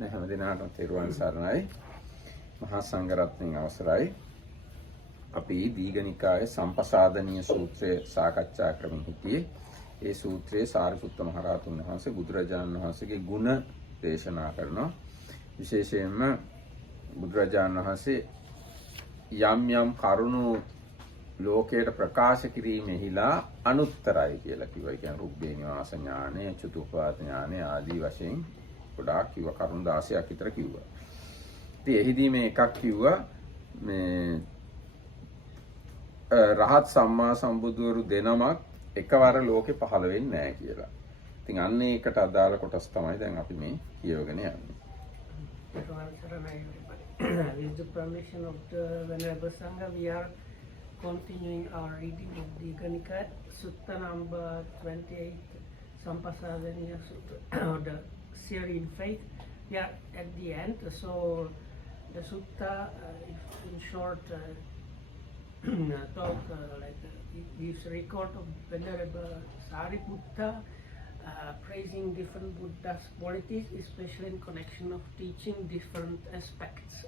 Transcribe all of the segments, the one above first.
හැම දිනාටම තෙරුවන් සරණයි. මහා සංඝරත්නයන් අවසරයි. අපි දීඝනිකායේ සම්පසාදනීය සූත්‍රය සාකච්ඡා කරමින් සිටියේ. ඒ සූත්‍රයේ සාරිපුත්ත මහ රහතුන් වහන්සේ බුදුරජාණන් වහන්සේගේ ගුණ දේශනා කරනවා. විශේෂයෙන්ම බුදුරජාණන් වහන්සේ යම් යම් කරුණු ලෝකයට ප්‍රකාශ කිරීමෙහිලා අනුත්තරයි කියලා කිව්වා. ඒ කියන්නේ රුබ්බේ නිවාස ඥානය, චතුප්පාද ඥානය ආදී වශයෙන් ගොඩාක් කිව්වා. කරුණු 16ක් විතර කිව්වා. ඉතින් එහිදී මේ එකක් කිව්වා මේ රහත් සම්මා සම්බුදුවරු දෙනමක් එකවර ලෝකෙ පහළ වෙන්නේ නැහැ කියලා. ඉතින් අන්න ඒකට අදාළ කොටස් තමයි දැන් අපි මේ කියවගෙන යන්නේ. With the permission of the Venerable Sangha, we are continuing our reading of the Ganika Sutta number 28, Sampasadaniya Sutta, or the theory in faith. We are at the end, so the Sutta, in short, talk gives record of Venerable Sariputta praising different Buddha's qualities, especially in connection of teaching different aspects.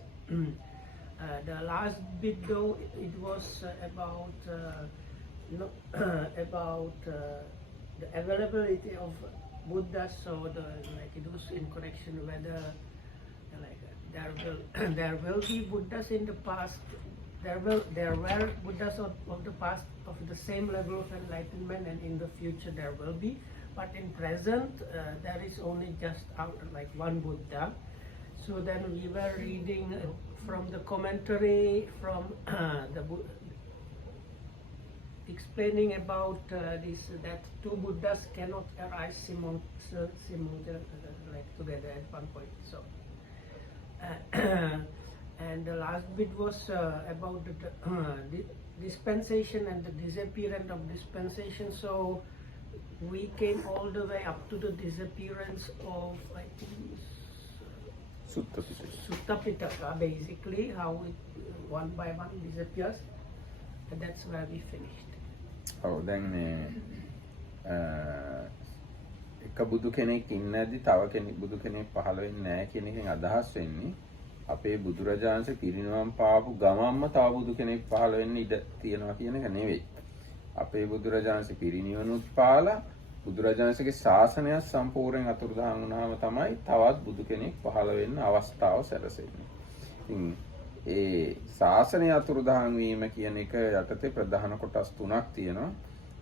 The last bit, though, it was about the availability of Buddhas. So it was in connection whether there will be Buddhas in the past. There were Buddhas of the past of the same level of enlightenment, and in the future there will be. But in present, there is only just one Buddha. So then we were reading from the commentary from explaining about that two Buddhas cannot arise simultaneously together at one point. So and the last bit was about the dispensation and the disappearance of dispensation. So we came all the way up to the disappearance of, I think, Sutta Pitaka, basically, how it one by one disappears, and that's where we finished. ඔව් දැන් එක බුදු කෙනෙක් ඉන්නදී තව කෙනෙක් බුදු කෙනෙක් පහළ වෙන්නේ නැහැ කියන එකෙන් අදහස් වෙන්නේ අපේ බුදුරජාණන්සේ පිරිනිවන් පාපු ගමම්ම තව බුදු කෙනෙක් පහළ වෙන්න ඉඩ තියෙනවා කියන එක නෙවෙයි. අපේ බුදුරජාණන්සේ පිරිනිවනුත් පාලා බුදුරජාණන්සේගේ ශාසනය සම්පූර්ණයෙන් අතුරුදහන් වුණාම තමයි තවත් බුදු කෙනෙක් පහළ වෙන්න අවස්ථාව සැලසෙන්නේ. ඉතින් ඒ ශාසනය අතුරුදහන් වීම කියන එක යටතේ ප්‍රධාන කොටස් තුනක් තියෙනවා.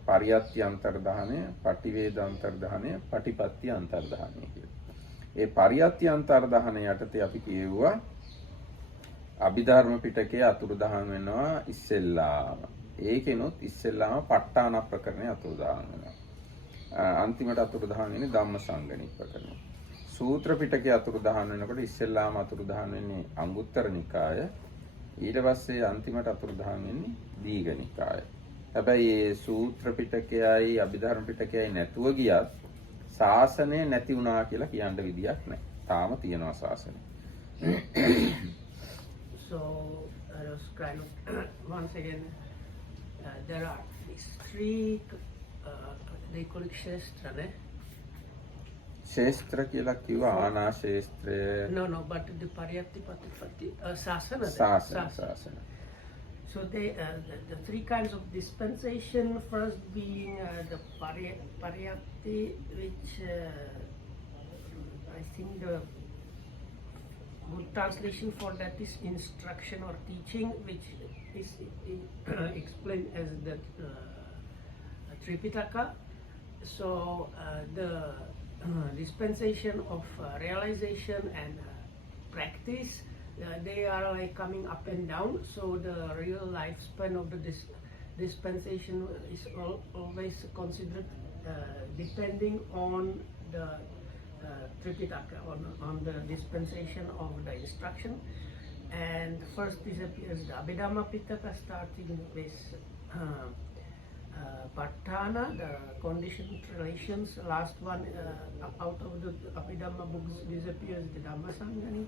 පරියත්ති අන්තර්දහනය, පටිවේද අන්තර්දහනය, පටිපත්ති අන්තර්දහනය කියලා. ඒ පරියත්ති අන්තර්දහනය යටතේ අපි කියුවා අභිධර්ම පිටකයේ අතුරුදහන් වෙනවා ඉස්සෙල්ලාම. ඒකෙනොත් ඉස්සෙල්ලාම ප ဋ ාණ ප්‍රකරණය අතුරුදහන් වෙනවා. අන්තිමට අතුරුදහන් වෙන්නේ ධම්මසංගණි ප්‍රකරණය. සූත්‍ර පිටකයේ අතුරුදහන් වෙනකොට ඉස්සෙල්ලාම අතුරුදහන් වෙන්නේ අංගුත්තර නිකාය. ඊට පස්සේ අන්තිමට අතුරුදහන් වෙන්නේ දීඝ නිකාය. හැබැයි මේ සූත්‍ර පිටකයයි අභිධර්ම පිටකයයි නැතුව ගියත් ශාසනය නැති වුණා කියලා කියන්න විදියක් නැහැ. තාම තියෙනවා ශාසනය. So I was kind of once again there are these three they call it shastra, ne? ශේස්ත්‍ර කියලා කිව්වා ආනා ශේස්ත්‍රය. No, but the pariyatti patipatti sasana. Sasana. So they the three kinds of dispensation. First being the pariyatti, which I think the good translation for that is instruction or teaching, which is explained as the Tripitaka. So the dispensation of realization and practice, they are like coming up and down. So the real lifespan of the dispensation is always considered depending on the Tripitaka, on the dispensation of the instruction. And first disappears the Abhidhamma Pitaka, starting with Patthana, the conditioned relations. Last one out of the Abhidhamma books disappears the Dhammasangani.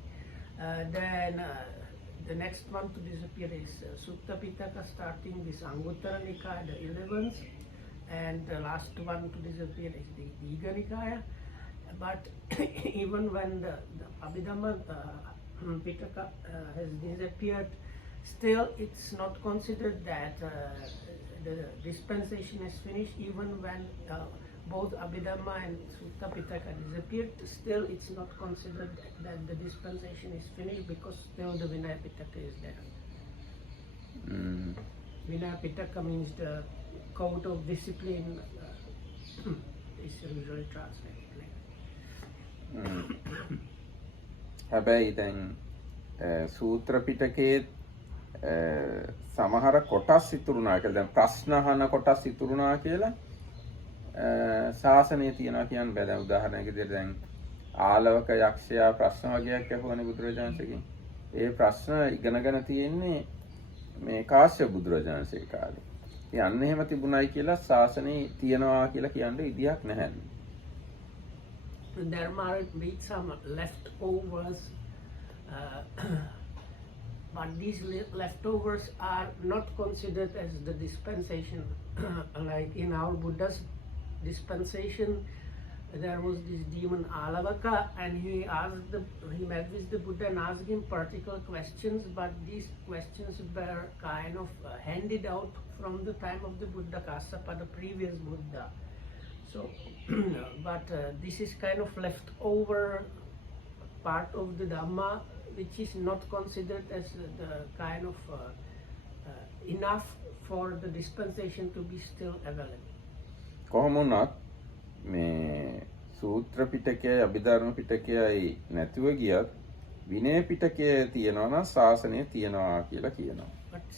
Then the next one to disappear is Sutta Pitaka, starting with Anguttara Nikaya, the 11th. And the last one to disappear is the Dīඝa Nikaya. But even when the Abhidhamma Pitaka has disappeared, still it's not considered that the dispensation is finished. Even when both Abhidhamma and Sutta Pitaka disappeared, still it's not considered that the dispensation is finished, because still the Vinaya Pitaka is there. Vinaya Pitaka means the code of discipline, is usually translated. හැබැයි දැන් සූත්‍ර පිටකයේ සමහර කොටස් ඉතුරුනා කියලා දැන් ප්‍රශ්න අහන කොටස් ඉතුරුනා කියලා ශාසනයේ තියනවා කියන්න බෑ. දැන් උදාහරණයක් විදිහට දැන් ආලවක යක්ෂයා ප්‍රශ්න වගේක් අහුවනේ බුදුරජාණන්සේගෙන්. ඒ ප්‍රශ්න ඉගෙනගෙන තියෙන්නේ මේ කාශ්‍යප බුදුරජාණන්සේ කාලේ. ඉතින් අන්න එහෙම තිබුණයි කියලා ශාසනයේ තියනවා කියලා කියන්න විදියක් නැහැ. There might be some leftovers, but these leftovers are not considered as the dispensation. Like in our Buddha's dispensation, there was this demon Alavaka, and he met with the Buddha and asked him particular questions, but these questions were kind of handed out from the time of the Buddha Kassapa, the previous Buddha. So, but this is kind of leftover part of the Dhamma, which is not considered as the kind of enough for the dispensation to be still available. කොහොමුණත් මේ සූත්‍ර පිටකයයි අභිධර්ම පිටකයයි නැතිව ගියත් විනය පිටකය තියෙනවා නම් ශාසනය තියෙනවා කියලා කියනවා. But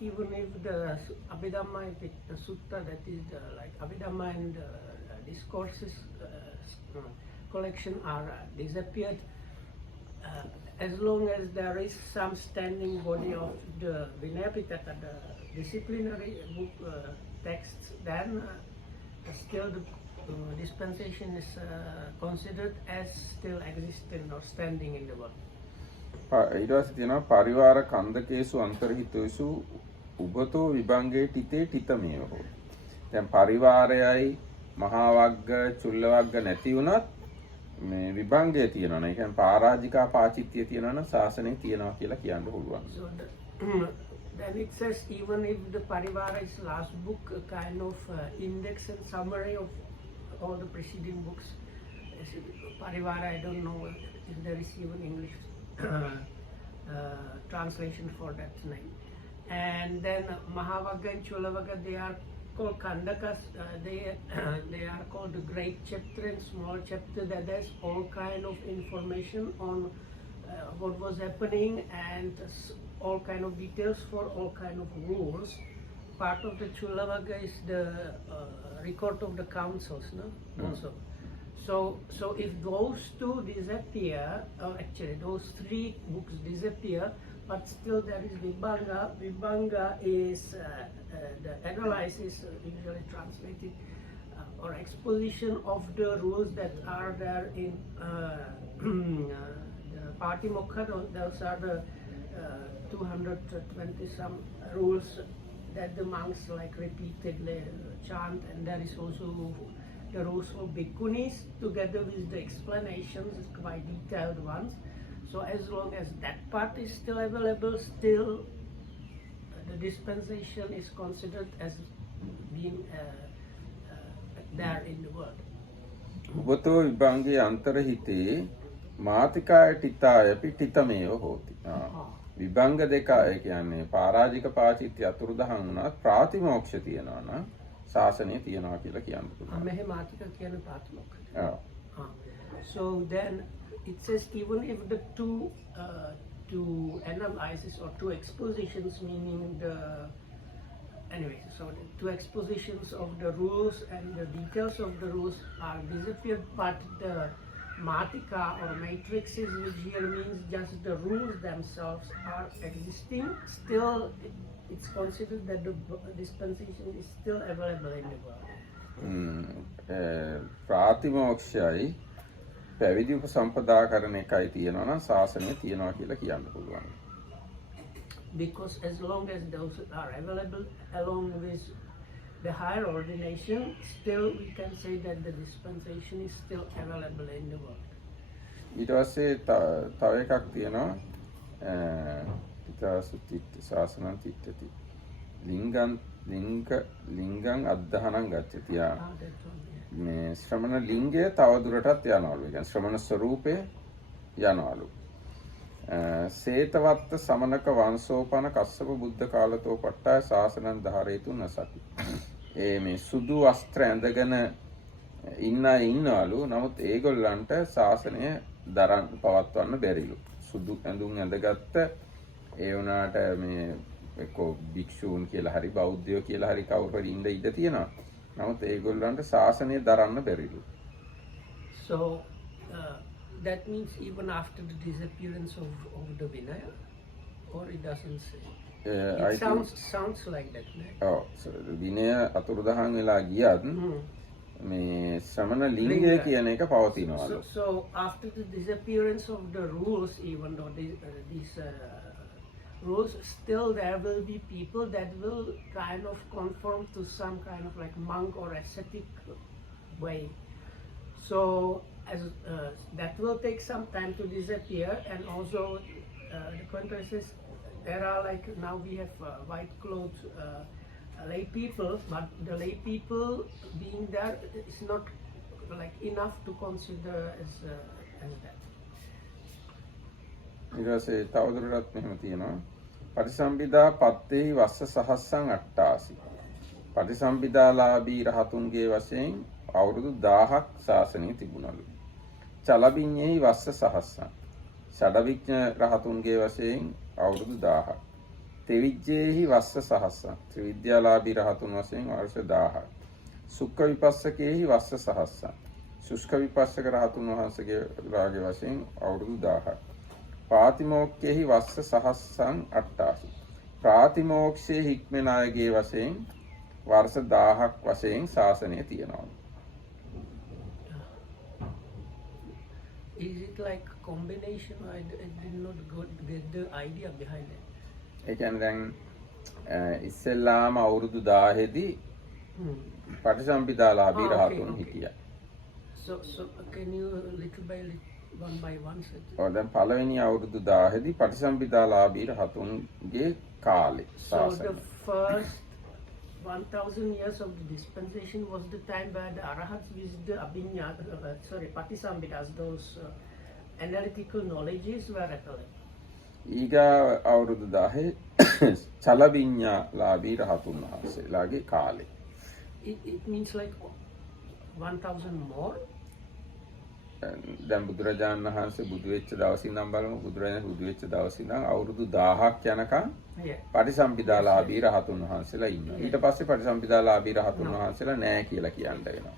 even if the Abhidhamma Sutta, that is like Abhidhamma and discourses collection are disappeared, as long as there is some standing body of the Vinaya Pitaka, the disciplinary book texts, then still the dispensation is considered as still existing or standing in the world. ඊට පස්සේ තියෙනවා පරිවාර කන්දකේසු අන්තර්හිතේසු උබතෝ විභංගේ තිතේ තිතමේව හෝ. දැන් පරිවාරයයි මහා වග්ග චුල්ල වග්ග නැති වුණත් මේ විභංගය තියෙනවා නේ. ඒ කියන්නේ පරාජිකා පාචිත්‍ය තියෙනවා නම් ශාසනය තියෙනවා කියලා කියන්න පුළුවන්. So then it says, even if the Parivara is last book, a kind of index and summary of all the preceding books. Parivara, I don't know if there is even English translation for that name. And then Mahavagga and Cholavagga, they are called Kandakas. They are called the great chapter and small chapter. That there's all kind of information on what was happening and all kind of details for all kind of rules. Part of the Cholavagga is the record of the councils, no? Also. So if those two disappear, actually those three books disappear, but still there is Vibhanga. Vibhanga is the analysis, usually translated, or exposition of the rules that are there in the Patimokkha. Those are the 220 some rules that the monks like repeatedly chant, and there is also the rules for bhikkhunis together with the explanations, quite detailed ones. So as long as that part is still available, still the dispensation is considered as being there in the world. උබතෝ විභංගේ අන්තර්හිතේ මාතිකාය තිතාය පිටිතමේව හෝති. විභංග දෙක ඒ කියන්නේ පරාජික පාචිත්‍ය අතුරුදහන් වුණත් ප්‍රාතිමෝක්ෂ තියනවා නම් ශාසනය තියනවා කියලා කියන්න පුළුවන්. මෙහෙ මාතික කියන්නේ ප්‍රාතිමෝක්ෂ. ඔව්. So then it says, even if the two analyses or two expositions, meaning so the two expositions of the rules and the details of the rules are disappeared, but the matika or matrices, which here means just the rules themselves, are existing, still it's considered that the dispensation is still available in the world. ප්‍රාතිමෝක්ෂයයි පැවිදි උපසම්පදා කරන එකයි තියෙනවා නම් ශාසනය තියෙනවා කියලා කියන්න පුළුවන්. Because as long as those are available, along with the higher ordination, still we can say that the dispensation is still available in the world. ඊට පස්සේ තව එකක් තියෙනවා පිතාසු තිට්ඨ ශාසනං තිට්ඨති ලිංගං අද්ධහනං ගච්ඡති මේ ශ්‍රමණ ලිංගය තව දුරටත් යනවලු. ඒ කියන්නේ ශ්‍රමණ ස්වરૂපය යනවලු. සේතවත්ත සමනක වංශෝපන කස්සප බුද්ධ කාලතෝ පට්ටාය ශාසනං ධාරේතු නසති. ඒ මේ සුදු වස්ත්‍ර ඇඳගෙන ඉන්නවලු. නමුත් ඒගොල්ලන්ට ශාසනය දරන් පවත්වන්න බැරිලු. සුදු ඇඳුම් ඇඳගත්ත ඒ වුණාට මේ එක්කෝ භික්ෂූන් කියලා හරි බෞද්ධයෝ කියලා හරි කවුරු හරි ඉඳ ඉඳ තියෙනවා. නමුත් ඒගොල්ලන්ට ශාසනය දරන්න බැරිලු. So that means even after the disappearance of the Vinaya, or it doesn't say? It sounds like that, right? Oh, so විනය අතුරුදහන් වෙලා ගියත් මේ ශ්‍රමණ ලිංගය කියන එක පවතිනවලු. So after the disappearance of the rules, even though these rules, still there will be people that will kind of conform to some kind of like monk or ascetic way. So as that will take some time to disappear, and also the contrast is there are like now we have white clothes lay people, but the lay people being there is not like enough to consider as that. ඊට පස්සේ තවදුරටත් මෙහෙම තියෙනවා පටිසම්භිදා පත්තේහි වස්ස සහස්සං අට්ඨාසි. පටිසම්භිදාලාභී රහතුන්ගේ වශයෙන් අවුරුදු 1000ක් ශාසනය තිබුණලු. චලබිඤ්ඤෙහි වස්ස සහස්සං. ෂඩවිඥ රහතුන්ගේ වශයෙන් අවුරුදු 1000ක්. ත්‍රිවිජ්ජේහි වස්ස සහස්සං. ත්‍රිවිද්‍යාලාභී රහතුන් වශයෙන් වර්ෂ 1000ක්. සුක්ඛ විපස්සකේහි වස්ස සහස්සං. ශුෂ්ක විපස්සක රහතුන් වහන්සේගේ වශයෙන් අවුරුදු 1000ක්. පාතිමෝක්ඛේහි වස්ස සහස්සං අට්ඨාසි. ප්‍රාතිමෝක්ෂයේ හික්මෙන අයගේ වශයෙන් වර්ෂ 1000ක් වශයෙන් ශාසනය තියෙනවා. Is it like a combination? I did not get the idea behind it. ඒ කියන්නේ දැන් ඉස්සෙල්ලාම අවුරුදු 1000ෙදී පටිසම්භිදාලාභී රහතුන් හිටියා. So can you little by little one by one say? දැන් පළවෙනි අවුරුදු 1000ෙදී පටිසම්භිදාලාභී රහතුන්ගේ කාලේ ශාසනය. So the first 1000 years of the dispensation was the time where the arahats with the abhinya, patisambhidas, those analytical knowledges were available. ඊගා අවුරුදු 10 චලවිඤ්ඤාලාභී රහතුන් වහන්සේලාගේ කාලේ. It means like 1000 more. දැන් බුදුරජාණන් වහන්සේ බුදු වෙච්ච දවසින් නම් බලමු බුදුරජාණන් බුදු වෙච්ච දවසින් නම් අවුරුදු 1000ක් යනකම් පටිසම්භිදාලාභී රහතුන් වහන්සේලා ඉන්නවා. ඊට පස්සේ පටිසම්භිදාලාභී රහතුන් වහන්සේලා නැහැ කියලා කියන්න වෙනවා.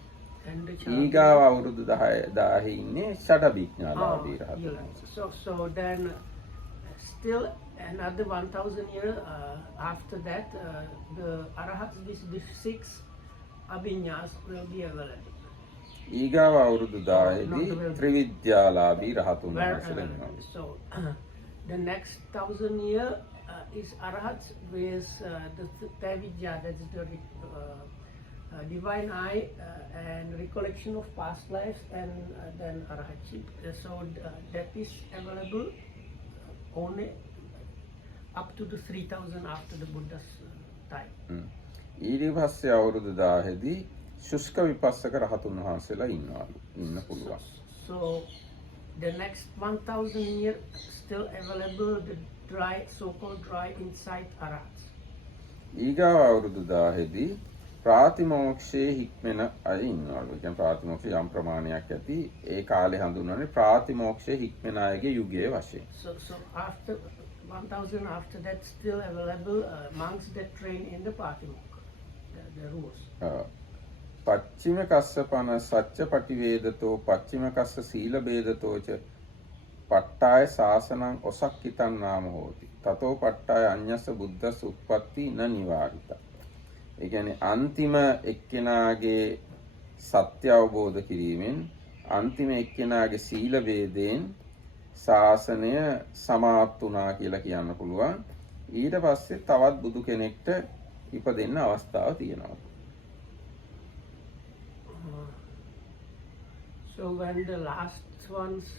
ඊගාව අවුරුදු 10 ඉන්නේ ෂඩවිඥාලාභී රහතුන් වහන්සේ. So then still another 1000 years after that the arahats with the 6 abhinyas will be available. ඊගාව අවුරුදු 10දී ත්‍රිවිද්‍යාලාභී රහතුන් වහන්සේලා ඉන්නවා. So the next 1000 year is arahats with the Trividya, that's the divine eye and recollection of past lives, and then arahatship. So that is available only up to the 3000 after the Buddha's time. ඊට පස්සේ අවුරුදු 10දී ශුෂ්ක විපස්සක රහතුන් වහන්සේලා ඉන්න පුළුවන්. So the next 1000 year still available the dry, so-called dry insight arahats. ඊගාව අවුරුදු 10දී ප්‍රාතිමෝක්ෂයේ හික්මෙන අය ඉන්නවලු. ඒ කියන්නේ ප්‍රාතිමෝක්ෂය යම් ප්‍රමාණයක් ඇති ඒ කාලේ හඳුන්වන්නේ ප්‍රාතිමෝක්ෂයේ හික්මෙන අයගේ යුගයේ වශයෙන්. So after 1000 after that still available monks that train in the Patimokkha, the rules. පච්චිම කස්සපන සච්ච පටිවේදතෝ පච්චිම කස්ස සීල බේදතෝච පට්ටාය ශාසනං ඔසක්කිතං නාම හෝති. තතෝ පට්ටාය අඤ්ඤස්ස බුද්දස්ස උප්පත්ති න නිවාරිත. ඒ කියන්නේ අන්තිම එක්කෙනාගේ සත්‍ය අවබෝධ කිරීමෙන් අන්තිම එක්කෙනාගේ සීල වේදයෙන් ශාසනය සමාප්ත වුණා කියලා කියන්න පුළුවන්. ඊට පස්සේ තවත් බුදු කෙනෙක්ට ඉපදෙන්න අවස්ථාව තියෙනවා. So when the last one's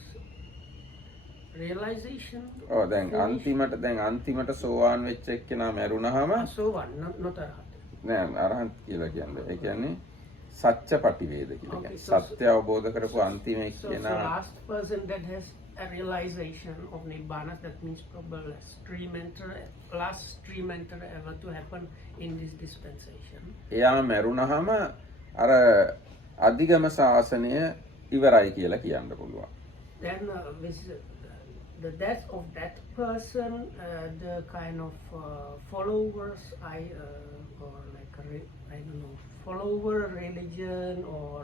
realization. ඔව් දැන් අන්තිමට සෝවාන් වෙච්ච එක්කෙනා මැරුණාම So one, not arhat. නෑ අරහන්ත් කියලා කියන්නේ. ඒ කියන්නේ සත්‍ය පටිවේද කියලා Okay, කියන්නේ. සත්‍ය අවබෝධ කරපු අන්තිම So එක්කෙනා last person that has a realization of nibbana, that means probably last stream-enter ever to happen in this dispensation. එයා මැරුණාම අර අධිගම ශාසනය ඉවරයි කියලා කියන්න පුළුවන්. Then with the death of that person, the kind of followers, or like I don't know, follower religion or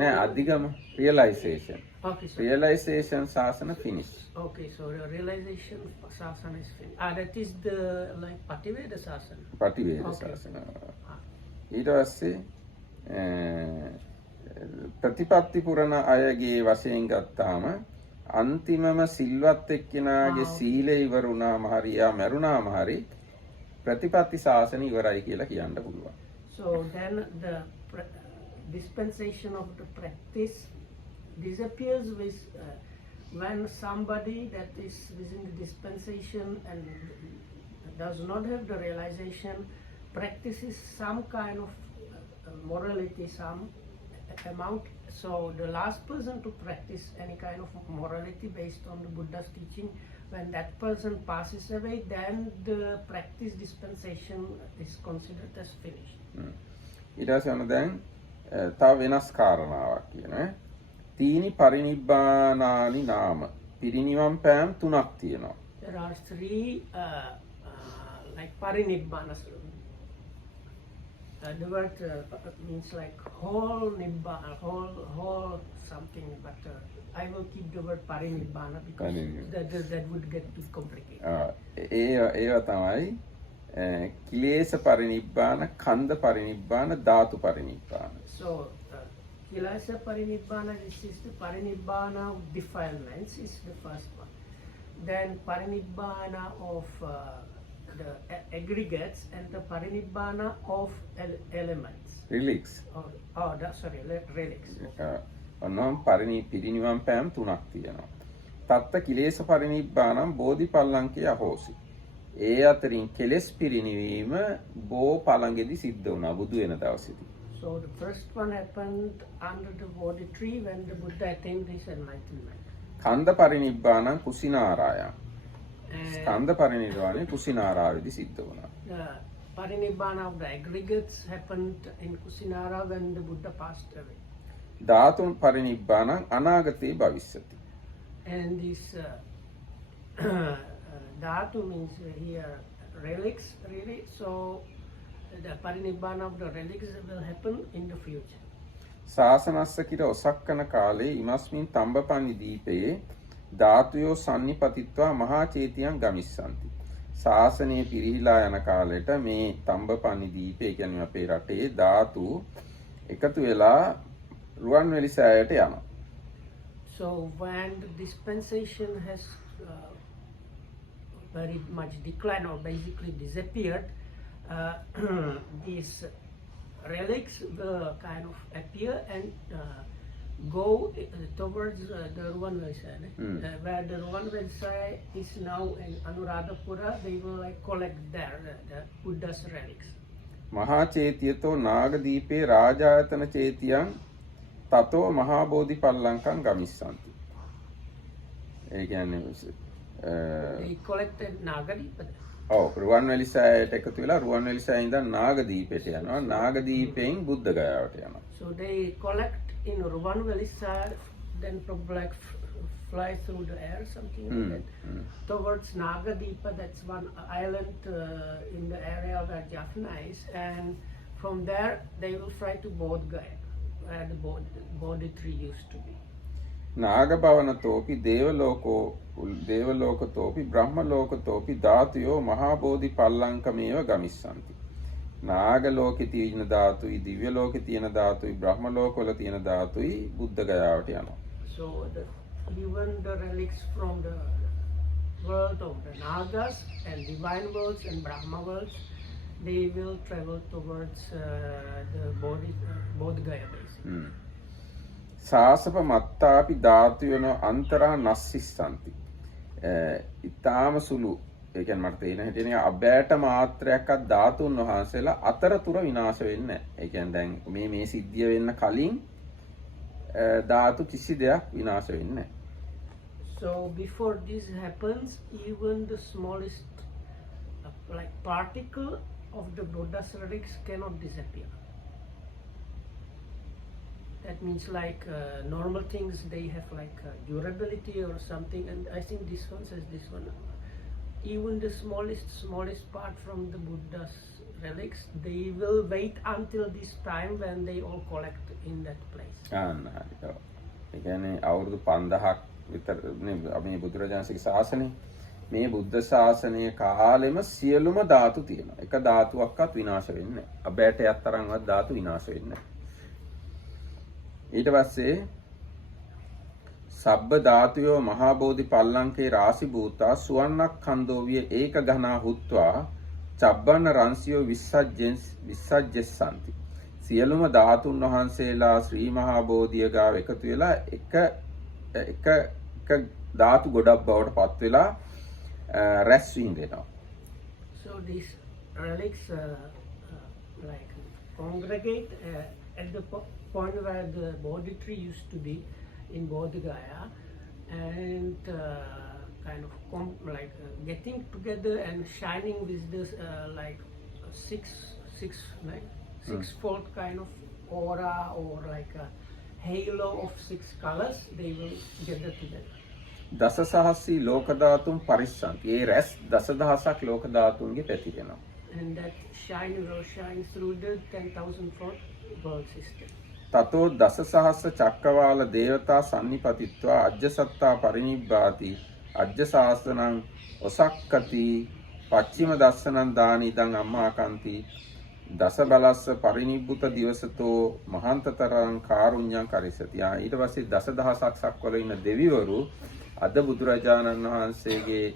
නෑ අධිගම realization. Okay, so realization ශාසන finish. okay, so the realization sasana is finished. That is the like Pativeda sasana. පටිවේද Okay. ශාසන. ඊට පස්සේ ප්‍රතිපත්ති පුරණ අයගේ වශයෙන් ගත්තාම අන්තිමම සිල්වත් එක්කෙනාගේ සීලය ඉවර වුණාම හරි යා මැරුණාම හරි ප්‍රතිපත්ති ශාසන ඉවරයි කියලා කියන්න පුළුවන්. So then the dispensation of the practice disappears with when somebody that is within the dispensation and does not have the realization practices some kind of morality, some amount. So the last person to practice any kind of morality based on the Buddha's teaching, when that person passes away, then the practice dispensation is considered as finished. ඊට පස්සේ ඔන්න දැන් තව වෙනස් කාරණාවක් කියනවා. තීනි පරිනිබ්බානානි නාම. පිරිනිවන් පෑම් තුනක් තියෙනවා. There are three like parinibbanas. The word means like whole nibbana, whole something, but I will keep the word parinibbana because that would get too complicated. ඒවා තමයි කිලේශ පරිනිබ්බාන, කන්ද පරිනිබ්බාන, ධාතු පරිනිබ්බාන. So kilesa parinibbana, this is the parinibbana of defilements, is the first one. Then parinibbana of the aggregates and the parinibbana of elements. Relics. Relics. ඔන්නම් පිරිනිවන් පෑම් තුනක් තියෙනවා. තත්ත කිලේශ පරිනිබ්බානම් බෝධිපල්ලංකේ අහෝසි. ඒ අතරින් කෙලෙස් පිරිනිවීම බෝ පළඟෙදි සිද්ධ වුණා බුදු වෙන දවසේදී. So the first one happened under the Bodhi tree when the Buddha attained this enlightenment. කන්ද පරිනිබ්බානම් කුසිනාරායම්. ස්කන්ධ පරිනිර්වාණය කුසිනාරාවේදී සිද්ධ වුණා. The parinibbana of the aggregates happened in Kusinara when the Buddha passed away. ධාතුන් පරිනිබ්බානම් අනාගතේ භවිෂ්‍යති. And this dhatu means here relics, really. So the parinibbana of the relics will happen in the future. ශාසනස්ස කිර ඔසක්කන කාලේ ඉමස්මින් තම්බපන්නි දීපේ ධාතුයෝ සන්නිපතිත්වා මහා චේතියන් ගමිස්සanti. ශාසනය පිරිහිලා යන කාලෙට මේ තම්බපන්නි දීපේ කියන්නේ අපේ රටේ ධාතු එකතු වෙලා රුවන්වැලි සෑයට යනවා. So when the dispensation has very much declined or basically disappeared, these relics will kind of appear and go towards the Ruwanwelsai. Where the Ruwanwelsai is now in Anuradhapura, they will like collect there the Buddha's relics. මහා චේතියතෝ නාගදීපේ රාජායතන චේතියන් තතෝ මහා බෝධිපල්ලංකං ගමිස්සanti. ඒ කියන්නේ They collected Nagadipa. ඔව් රුවන්වැලි සෑයට එකතු වෙලා රුවන්වැලි සෑය ඉඳන් නාගදීපයට යනවා. නාගදීපෙන් බුද්ධ ගයාවට යනවා. So they collect in Ruwanwelsai, then probably like fly through the air, something like that, towards Nagadipa. That's one island in the area where Jaffna is, and from there they will fly to Bodh Gaya, where the Bodhi tree used to be. නාගභවනතෝපි දේවලෝකතෝපි බ්‍රහ්මලෝකතෝපි ධාතුයෝ මහා බෝධි පල්ලංකමේව ගමිස්සanti. නාග ලෝකේ තියෙන ධාතුයි, දිව්‍ය ලෝකේ තියෙන ධාතුයි, බ්‍රහ්ම ලෝකවල තියෙන ධාතුයි බුද්ධ ගයාවට යනවා. So even the relics from the world of the Nagas and divine worlds and Brahma worlds, they will travel towards the Bodh Gaya basically. සාසප මත්තාපි ධාතුයන අන්තරා නස්සිස්සන්ති. ඊටාම සුළු ඒ කියන්නේ මට තේරෙන හැටිනේ අබෑට මාත්‍රයක්වත් ධාතුන් වහන්සේලා අතරතුර විනාශ වෙන්නේ නැහැ. ඒ කියන්නේ දැන් මේ සිද්ධිය වෙන්න කලින් ධාතු කිසි දෙයක් විනාශ වෙන්නේ නැහැ. So before this happens, even the smallest like particle of the Buddha's relics cannot disappear. That means like normal things, they have like durability or something, and I think this one says this one. Even the smallest part from the Buddha's relics, they will wait until this time when they all collect in that place. ඒ කියන්නේ අවුරුදු 5000ක් විතර මේ බුදුරජාණන්සේගේ ශාසනය මේ බුද්ධ ශාසනය කාලෙම සියලුම ධාතු තියෙනවා. එක ධාතුවක්වත් විනාශ වෙන්නේ නැහැ. අබෑටයක් තරම්වත් ධාතු විනාශ වෙන්නේ නැහැ. ඊට පස්සේ සබ්බ ධාතුයෝ මහා බෝධි පල්ලංකේ රාසි භූතා සුවන්නක් කන්දෝ විය ඒක ඝනා හුත්වා චබ්බන්න රංසියෝ විස්සජ්ජෙස්සන්ති. සියලුම ධාතුන් වහන්සේලා ශ්‍රී මහා බෝධිය ගාව එකතු වෙලා එක ධාතු ගොඩක් බවට පත් වෙලා රැස් වීඳෙනවා. So these relics like congregate at the point where the Bodhi tree used to be in Bodh Gaya, and kind of getting together and shining with this like six-fold kind of aura, or like a halo of 6 colors. They will gather together. දසසහස්සී ලෝක ධාතුන් පරිස්සන්ති. ඒ රැස් දසදහසක් ලෝක ධාතුන්ගේ පැතිරෙනවා. And that shine will shine through the 10,000-fold world system. තතෝ දසසහස්ස චක්කවාල දේවතා සන්නිපතිත්වා අජ්ජ සත්තා පරිනිබ්බාති අජ්ජ සාසනං ඔසක්කති පච්චිම දස්සනං දානි ඉදං අම්මාකන්ති දස බලස්ස පරිනිබ්බුත දිවසතෝ මහන්තතරං කාරුණ්‍යං කරිසති. ඊට පස්සේ දසදහසක් සක්වල ඉන්න දෙවිවරු අද බුදුරජාණන් වහන්සේගේ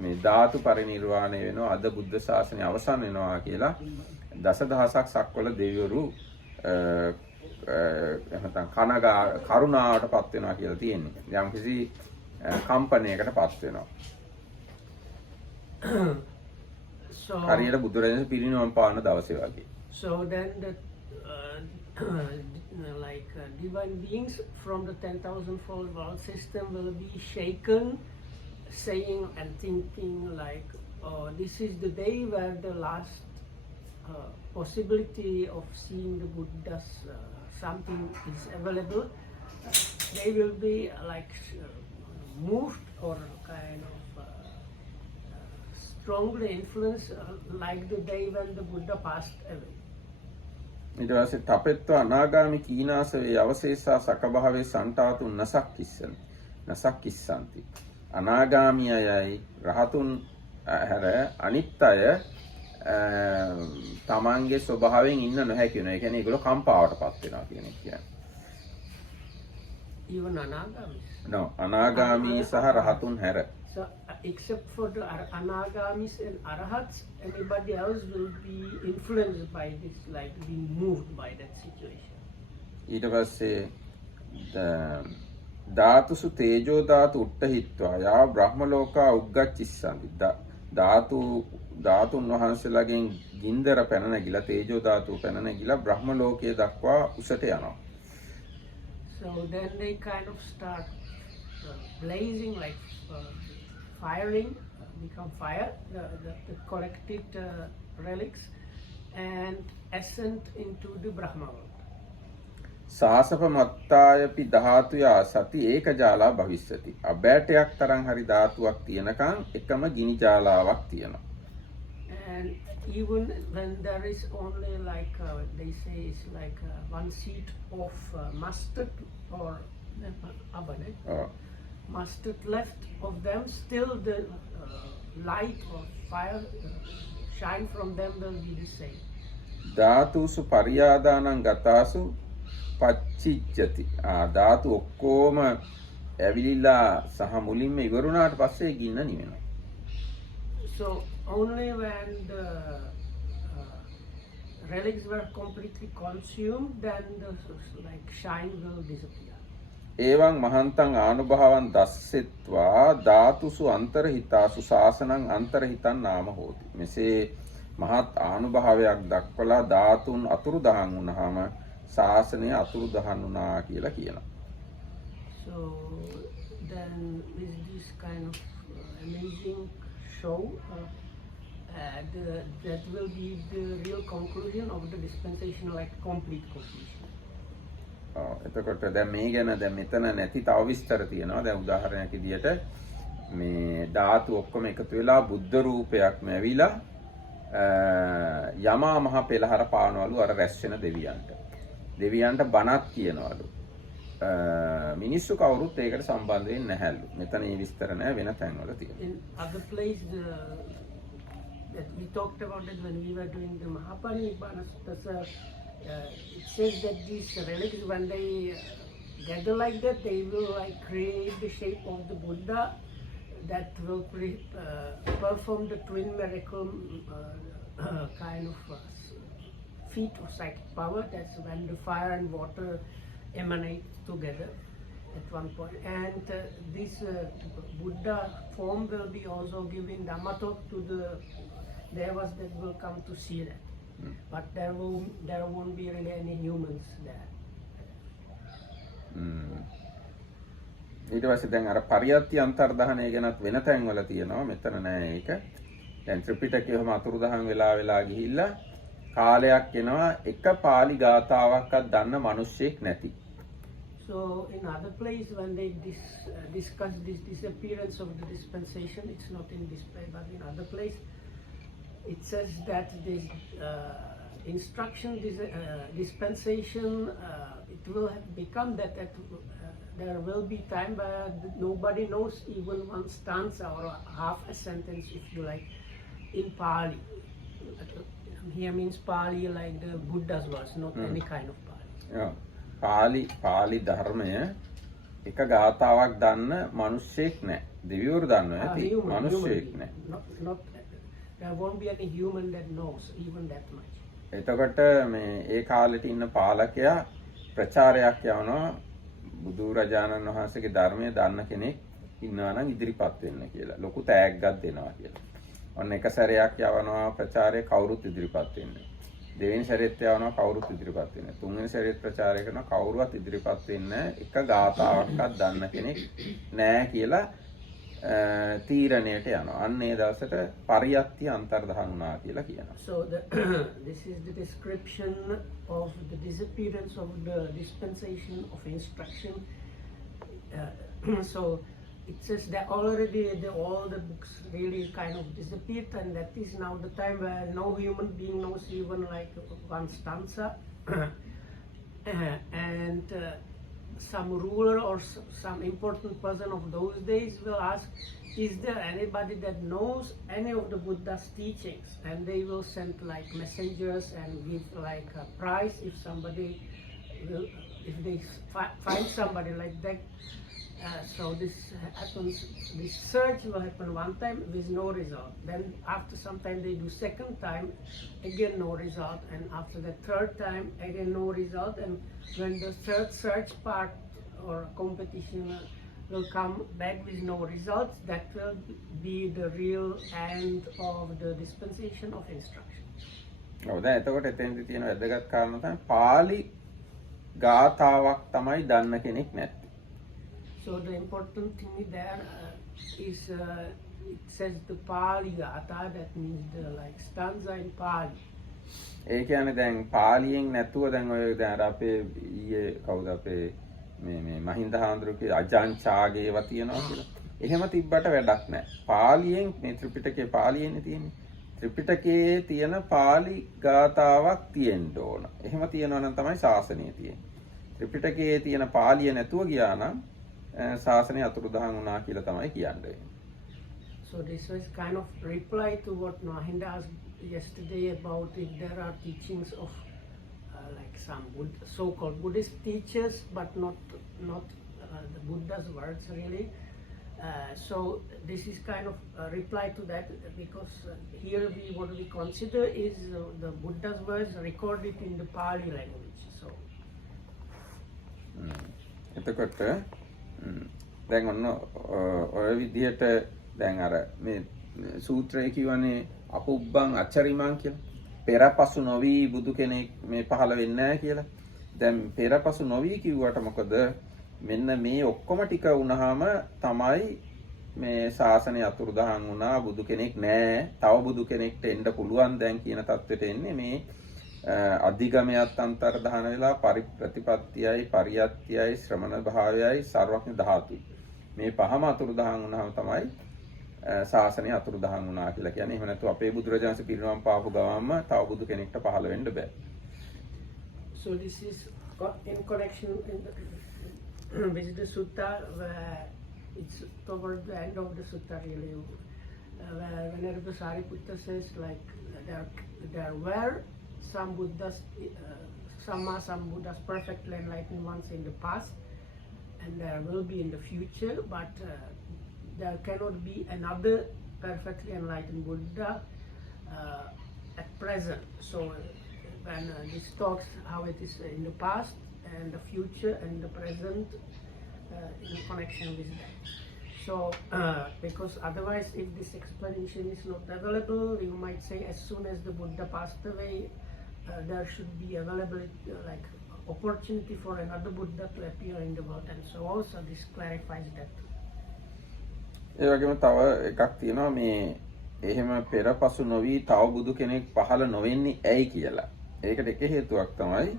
මේ ධාතු පරිනිර්වාණය වෙනවා, අද බුද්ධ ශාසනය අවසන් වෙනවා කියලා දසදහසක් සක්වල දෙවිවරු එහෙනම් කරුණාවට පත් වෙනවා කියලා තියෙන්නේ. යම්කිසි කම්පණයකට පත් වෙනවා. So හරියට බුදුරජාණන් පිරිනිවන් පාන දවසේ වගේ. So then the divine beings from the 10,000-fold world system will be shaken, saying and thinking like, oh, this is the day where the last possibility of seeing the Buddha's something is available. They will be moved or kind of strongly influenced like the day when the Buddha passed away. ඊට පස්සේ තපෙත්ව අනාගාමි කීනාසවේ අවශේෂා සකභාවේ සන්තාතු නසක්කිස්සන්ති. අනාගාමියයි රහතුන් හැර අනිත් අය තමන්ගේ ස්වභාවයෙන් ඉන්න නොහැකි වෙනවා. ඒ කියන්නේ ඒගොල්ලෝ කම්පාවට පත් වෙනවා කියන එක කියන්නේ. Even anagamis. No, අනාගාමී සහ රහතුන් හැර. So except for the anagamis and arahats, anybody else will be influenced by this, like being moved by that situation. ඊට පස්සේ ධාතුසු තේජෝ ධාතු උට්ඨහිත්වා යා බ්‍රහ්ම ලෝකා උග්ගච්චිස්සන්ති. ධාතුන් වහන්සේලාගෙන් ගින්දර පැන නැගිලා තේජෝ ධාතුව පැන නැගිලා බ්‍රහ්ම ලෝකයේ දක්වා උසට යනවා. So then they kind of start blazing, like firing, become fire, the collected relics, and ascend into the Brahma world. සාසප මත්තායපි ධාතුයා සති ඒක ජාලා භවිස්සති. අබෑටයක් තරම් හරි ධාතුවක් තියනකන් එකම ගිනි ජාලාවක් තියෙනවා. And even when there is only like they say it's like 1 seed of mustard or abane, mustard left of them, still the light or fire shine from them will be the same. ධාතුසු පරියාදානං ගතාසු පච්චිච්ඡති. ධාතු ඔක්කොම ඇවිලිලා සහ මුලින්ම ඉවරුණාට පස්සේ ගින්න නිවෙනවා. So only when the relics were completely consumed, then the like shine will disappear. එවං මහන්තං ආනුභාවං දස්සෙත්වා ධාතුසු අන්තරහිතාසු ශාසනං අන්තරහිතං නාම හෝති. මෙසේ මහත් ආනුභාවයක් දක්වලා ධාතුන් අතුරුදහන් වුණාම ශාසනය අතුරුදහන් වුණා කියලා කියනවා. So then with this kind of amazing show, that will be the real conclusion of the dispensation, like complete conclusion. එතකොට දැන් මේ ගැන දැන් මෙතන නැති තව විස්තර තියෙනවා. දැන් උදාහරණයක් විදියට මේ ධාතු ඔක්කොම එකතු වෙලා බුද්ධ රූපයක්ම ඇවිලා යමා මහ පෙළහර පානවලු අර රැස් වෙන දෙවියන්ට. දෙවියන්ට බණක් කියනවලු. මිනිස්සු කවුරුත් ඒකට සම්බන්ධ වෙන්නේ නැහැලු. මෙතන මේ විස්තර නැහැ, වෙන තැන්වල තියෙනවා. In other place, that we talked about it when we were doing the Mahaparinibbana Sutta, it says that these relics, when they gather like that, they will like create the shape of the Buddha that will perform the twin miracle kind of feat of psychic power. That's when the fire and water emanate together at one point. And this Buddha form will be also giving Dhamma talk to the devas that will come to see that. But there won't be really any humans there. ඊට පස්සේ දැන් අර පරියත්ති අන්තර්දහනය ගැනත් වෙන තැන්වල තියෙනවා. මෙතන නෑ ඒක. දැන් ත්‍රිපිටකයේම අතුරුදහන් වෙලා ගිහිල්ලා කාලයක් එනවා එක පාලි ගාථාවක්වත් දන්න මිනිස්සෙක් නැති. So in other place when they discuss this disappearance of the dispensation, it's not in this place, but in other place, it says that this instruction, this dispensation, it will have become that there will be time where nobody knows even one stanza or half a sentence, if you like, in Pali. Here means Pali like the Buddha's words, not any kind of Pali. Yeah. Pali ධර්මය එක ගාථාවක් දන්න මිනිස්සෙක් නැහැ. දෙවිවරු දන්නවා ඇති. මිනිස්සෙක් නැහැ. There won't be any human that knows even that much. එතකොට මේ ඒ කාලෙට ඉන්න පාලකයා ප්‍රචාරයක් යවනවා බුදුරජාණන් වහන්සේගේ ධර්මය දන්න කෙනෙක් ඉන්නවා නම් ඉදිරිපත් වෙන්න කියලා. ලොකු තෑග්ගක් දෙනවා කියලා. ඔන්න එක සැරයක් යවනවා ප්‍රචාරය කවුරුත් ඉදිරිපත් වෙන්නේ. දෙවෙනි සැරේත් යවනවා කවුරුත් ඉදිරිපත් වෙන්නේ. තුන්වෙනි සැරේත් ප්‍රචාරය කරනවා කවුරුවත් ඉදිරිපත් වෙන්නේ එක ගාථාවක්වත් දන්න කෙනෙක් නැහැ කියලා තීරණයට යනවා. අන්න ඒ දවසට පරියත්ති අන්තර්දහන් වුණා කියලා කියනවා. So this is the description of the disappearance of the dispensation of instruction. So it says that already all the books really kind of disappeared, and that is now the time where no human being knows even like one stanza. And some ruler or some important person of those days will ask, is there anybody that knows any of the Buddha's teachings? And they will send like messengers and give like a prize if they find somebody like that. So this happens, this search will happen one time with no result. Then after some time they do second time, again no result. And after the third time, again no result. And when the third search part or competition will come back with no results, that will be the real end of the dispensation of instruction. ඔව් දැන් එතකොට එතෙන්දී තියෙන වැදගත් කාරණා තමයි පාලි ගාථාවක් තමයි දන්න කෙනෙක් නැත්තේ. So the important thing there is it says the Pali Gatha, that means the like stanza in Pali. ඒ කියන්නේ දැන් පාලියෙන් නැතුව දැන් ඔය දැන් අපේ ඊයේ කවුද අපේ මේ මහින්ද හාමුදුරුවෝ අජාන්චාගේව තියනවා කියලා. එහෙම තිබ්බට වැඩක් නැහැ. පාලියෙන් මේ ත්‍රිපිටකේ පාලියෙන්නේ තියෙන්නේ. ත්‍රිපිටකයේ තියෙන පාලි ගාථාවක් තියෙන්න ඕන. එහෙම තියනවා නම් තමයි ශාසනය තියෙන්නේ. ත්‍රිපිටකයේ තියෙන පාලිය නැතුව ගියා නම් ශාසනය අතුරුදහන් වුණා කියලා තමයි කියන්නේ. So this was kind of reply to what Mahinda asked yesterday about if there are teachings of like some so-called Buddhist teachers, but not the Buddha's words really. So this is kind of a reply to that, because here what we consider is the Buddha's words recorded in the Pali language. So එතකොට දැන් ඔන්න ඔය විදිහට දැන් අර මේ සූත්‍රය කියවනේ අපුබ්බං අචරිමං කියලා. පෙරපසු නොවි බුදු කෙනෙක් මේ පහළ වෙන්නේ නැහැ කියලා. දැන් පෙරපසු නොවි කිව්වට මොකද මෙන්න මේ ඔක්කොම ටික වුණාම තමයි මේ ශාසනය අතුරුදහන් වුණා, බුදු කෙනෙක් නැහැ, තව බුදු කෙනෙක්ට එන්න පුළුවන් දැන් කියන தത്വෙට එන්නේ මේ අධිගමයට අන්තර්ධාන වෙලා පරිප්‍රතිපත්තියයි පරියත්තියයි ශ්‍රමණ භාවයයි සර්වඥ ධාතුයි මේ පහම අතුරුදහන් වුණාම තමයි ශාසනය අතුරුදහන් වුණා කියලා කියන්නේ. එහෙම නැත්නම් අපේ බුදුරජාණන්සේ පිරිනවම් පාපු ගමන්ම තව බුදු කෙනෙක්ට පහළ වෙන්න බෑ. So this is in connection with the sutta, where it's toward the end of the sutta really, where Venerable Sariputta says like there were some Buddhas, some Buddhas perfectly enlightened ones in the past, and there will be in the future, but there cannot be another perfectly enlightened Buddha at present. So when this talks how it is in the past and the future and the present in connection with that. So because otherwise if this explanation is not available, you might say as soon as the Buddha passed away, there should be available like opportunity for another Buddha to appear in the world, and so also this clarifies that. ඒ වගේම තව එකක් තියෙනවා මේ එහෙම පෙරපසු නොවි තව බුදු කෙනෙක් පහළ නොවෙන්නේ ඇයි කියලා. ඒකට එක හේතුවක් තමයි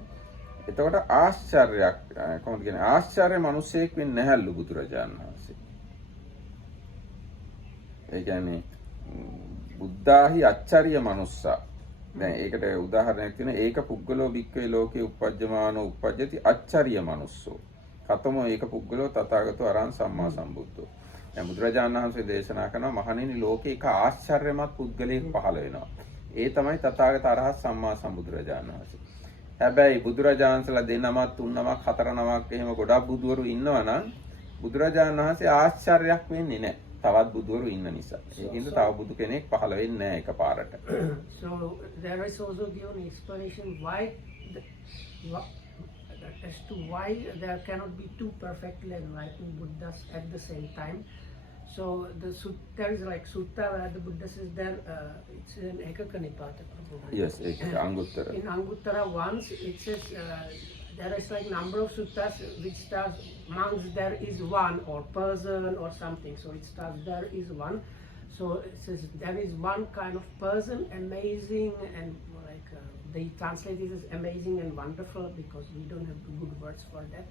එතකොට ආශ්චර්යයක් කොහොමද කියන්නේ ආශ්චර්ය මිනිසෙක් වෙන්නේ නැහැලු බුදුරජාණන් වහන්සේ. ඒ කියන්නේ බුද්ධාහි අච්චරිය මනුස්සා. දැන් ඒකට උදාහරණයක් තියෙනවා ඒක පුද්ගලෝ භික්ඛවේ ලෝකේ උපජ්ජමානෝ උපජ්ජති අච්චරිය මනුස්සෝ. කතමෝ ඒක පුද්ගලෝ තථාගතෝ අරහං සම්මා සම්බුද්ධෝ. දැන් බුදුරජාණන් වහන්සේ දේශනා කරනවා මහණෙනි ලෝකේ එක ආශ්චර්යමත් පුද්ගලයෙක් පහළ වෙනවා. ඒ තමයි තථාගත අරහත් සම්මා සම්බුදුරජාණන් වහන්සේ. හැබැයි බුදුරජාණන්සලා දෙනමක් තුන්නමක් හතර නමක් එහෙම ගොඩක් බුදුවරු ඉන්නවා නම් බුදුරජාණන් වහන්සේ ආශ්චර්යයක් වෙන්නේ නැහැ. තවත් බුදුවරු ඉන්න නිසා. ඒකින්ද තව බුදු කෙනෙක් පහළ වෙන්නේ නැහැ එකපාරට. So there is also given explanation why as to why there cannot be two perfectly enlightened Buddhas at the same time. So there is like sutta where the Buddha says there, it's in Ekaka Nipata. Yes, Anguttara. In Anguttara once it says there is like number of suttas which starts amongst there is one or person or something. So it starts there is one. So it says there is one kind of person, amazing and like they translate it as amazing and wonderful because we don't have good words for that.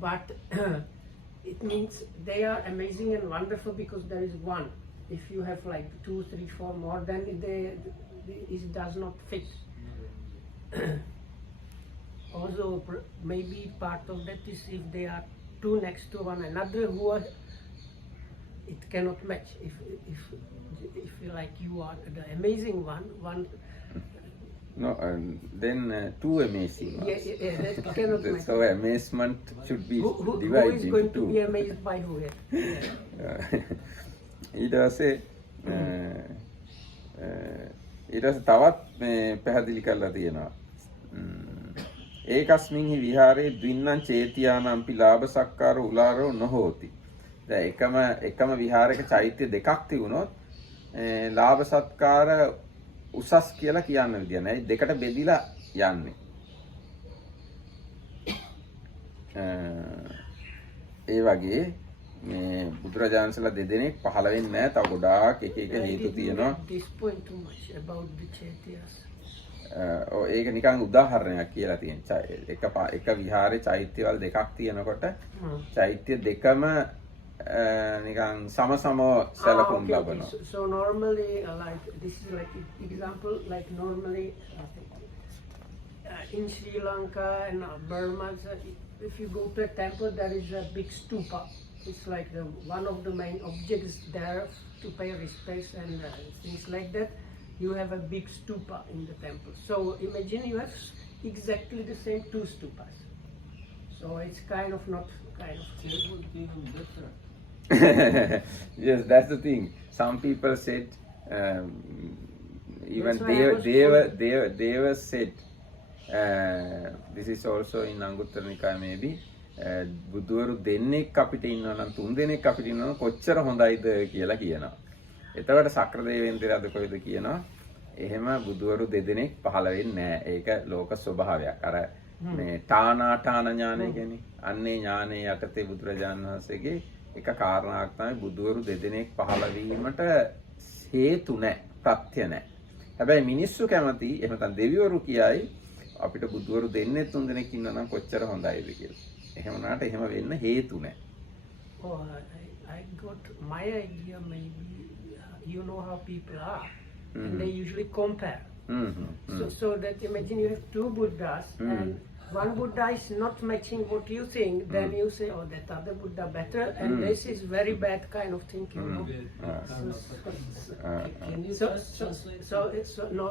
But it means they are amazing and wonderful because there is one. If you have like 2, 3, 4 more, then it does not fit. Also, maybe part of that is if they are two next to one another, it cannot match. If you like you are the amazing one. No, then two amazing ones. Yeah, that cannot match. So amazement should be divided into two. Who is going to be amazed by who? ඊට පස්සේ තවත් මේ පැහැදිලි කරලා තියෙනවා. ඒකස්මින් හි විහාරේ ද්වින්නං චේතියානම්පි ලාභ සක්කාර උලාරෝ නොහෝති. දැන් එකම විහාරයක චෛත්‍ය දෙකක් තිබුණොත් ලාභ සත්කාර උසස් කියලා කියන්න විදිය නැහැ. දෙකට බෙදිලා යන්නේ. ඒ වගේ මේ බුදුරජාණන්සලා දෙදෙනෙක් පහළ වෙන්නේ නැහැ. තව ගොඩාක් එක හේතු තියෙනවා. This point too much about the Chaityas. ඒක නිකන් උදාහරණයක් කියලා තියෙනවා. එක විහාරේ චෛත්‍යවල දෙකක් තියෙනකොට චෛත්‍ය දෙකම නිකන් සමසම සැලකුම් ලබනවා. So normally like this is like example like normally in Sri Lanka and Burma, if you go to a temple there is a big stupa. It's like one of the main objects there to pay respects and things like that. You have a big stupa in the temple. So imagine you have exactly the same two stupas. So it's kind of not kind of. It would be even better. Yes, that's the thing. Some people said, even That's why I was they were said, this is also in Anguttara Nikaya maybe, බුදුවරු දෙන්නෙක් අපිට ඉන්නවා නම් තුන් දෙනෙක් අපිට ඉන්නවා නම් කොච්චර හොඳයිද කියලා කියනවා. එතකොට සක්‍රදේවේන්ද්‍රයාද කොයිද කියනවා එහෙම බුදුවරු දෙදෙනෙක් පහළ වෙන්නේ නැහැ. ඒක ලෝක ස්වභාවයක්. අර මේ තානාඨාන ඥානය කියන්නේ අන්නේ ඥානයේ යටතේ බුදුරජාණන් වහන්සේගේ එක කාරණාවක් තමයි බුදුවරු දෙදෙනෙක් පහළ වීමට හේතු නැහැ, ප්‍රත්‍ය නැහැ. හැබැයි මිනිස්සු කැමති එහෙම නැත්නම් දෙවිවරු කියයි අපිට බුදුවරු දෙන්නේ තුන් දෙනෙක් ඉන්නවා නම් කොච්චර හොඳයිද කියලා. එහෙම වුණාට එහෙම වෙන්න හේතු නැහැ. Oh, I got my idea maybe. You know how people are, and they usually compare. So that imagine you have two Buddhas, and one Buddha is not matching what you think, then you say, oh, that other Buddha better, and this is very bad kind of thinking. No? No,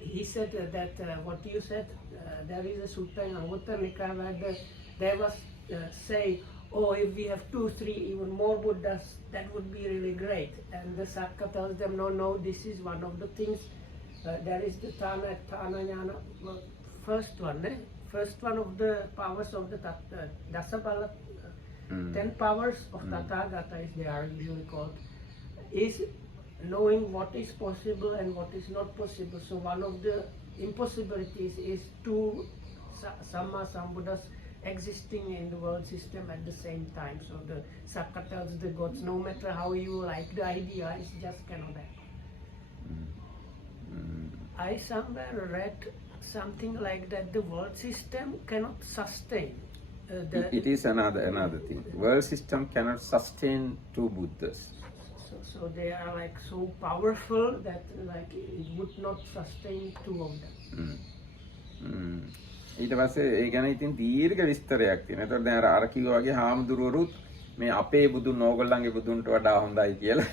he said that what you said, there is a sutta in Anguttara Nikaya where there was say, oh, if we have 2, 3, even more Buddhas, that would be really great. And the Sakka tells them, no, this is one of the things. There is the Tana Jnana, first one of the powers of the Dasapala, 10 powers of Tathagata is they are usually called, is knowing what is possible and what is not possible. So one of the impossibilities is two Sambuddhas existing in the world system at the same time. So the Sakka tells the gods, no matter how you like the idea, it just cannot happen. I somewhere read something like that the world system cannot sustain. It is another thing. World system cannot sustain two Buddhas. So they are like so powerful that like it would not sustain two of them. ඊට පස්සේ ඒ ගැන ඉතින් දීර්ඝ විස්තරයක් තියෙනවා. ඒතකොට දැන් අර කිව්වා වගේ හාමුදුරුවරුත් මේ අපේ බුදුන් ඕගොල්ලන්ගේ බුදුන්ට වඩා හොඳයි කියලා.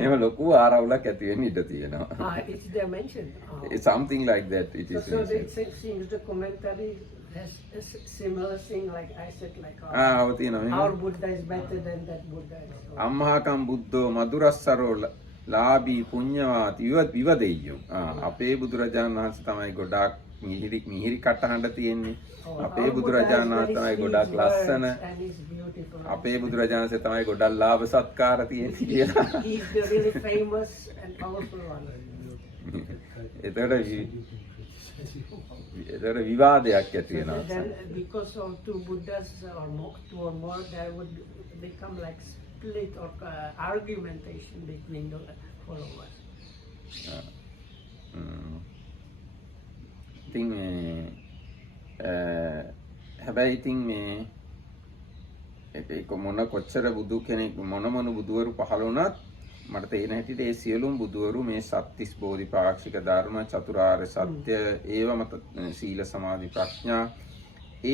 එහෙම ලොකු ආරවුලක් ඇති වෙන්න ඉඩ තියෙනවා. It's there mentioned. It's something like that. It is. So it seems the commentary has a similar thing like I said like ඔව් තියෙනවා. our Buddha is better than that Buddha. අම්මහකම් බුද්ධෝ මధుරස්සරෝ ලාභී පුඤ්ඤවාති විවදෙය්‍යෝ. අපේ බුදුරජාණන් වහන්සේ තමයි ගොඩාක් මිහිරි කටහඬ තියෙන්නේ. අපේ බුදුරජාණන් වහන්සේ තමයි ගොඩාක් ලස්සන. අපේ බුදුරජාණන් වහන්සේ තමයි ගොඩක් ලාභ සත්කාර තියෙන්නේ කියලා. He is the really famous and powerful one. ඒතර විවාදයක් ඇති වෙනවා. Then because of two Buddhas or two or more, there would become like split or argumentation between the followers. ඉතින් හැබැයි ඉතින් මේ ඒක මොන කොච්චර බුදු කෙනෙක් මොන බුදුවරු පහළ වුණත් මට තේරෙන හැටියට ඒ සියලුම බුදුවරු මේ සත්‍තිස් බෝධිපාක්ෂික ධර්ම චතුරාර්ය සත්‍ය ඒවම සීල සමාධි ප්‍රඥා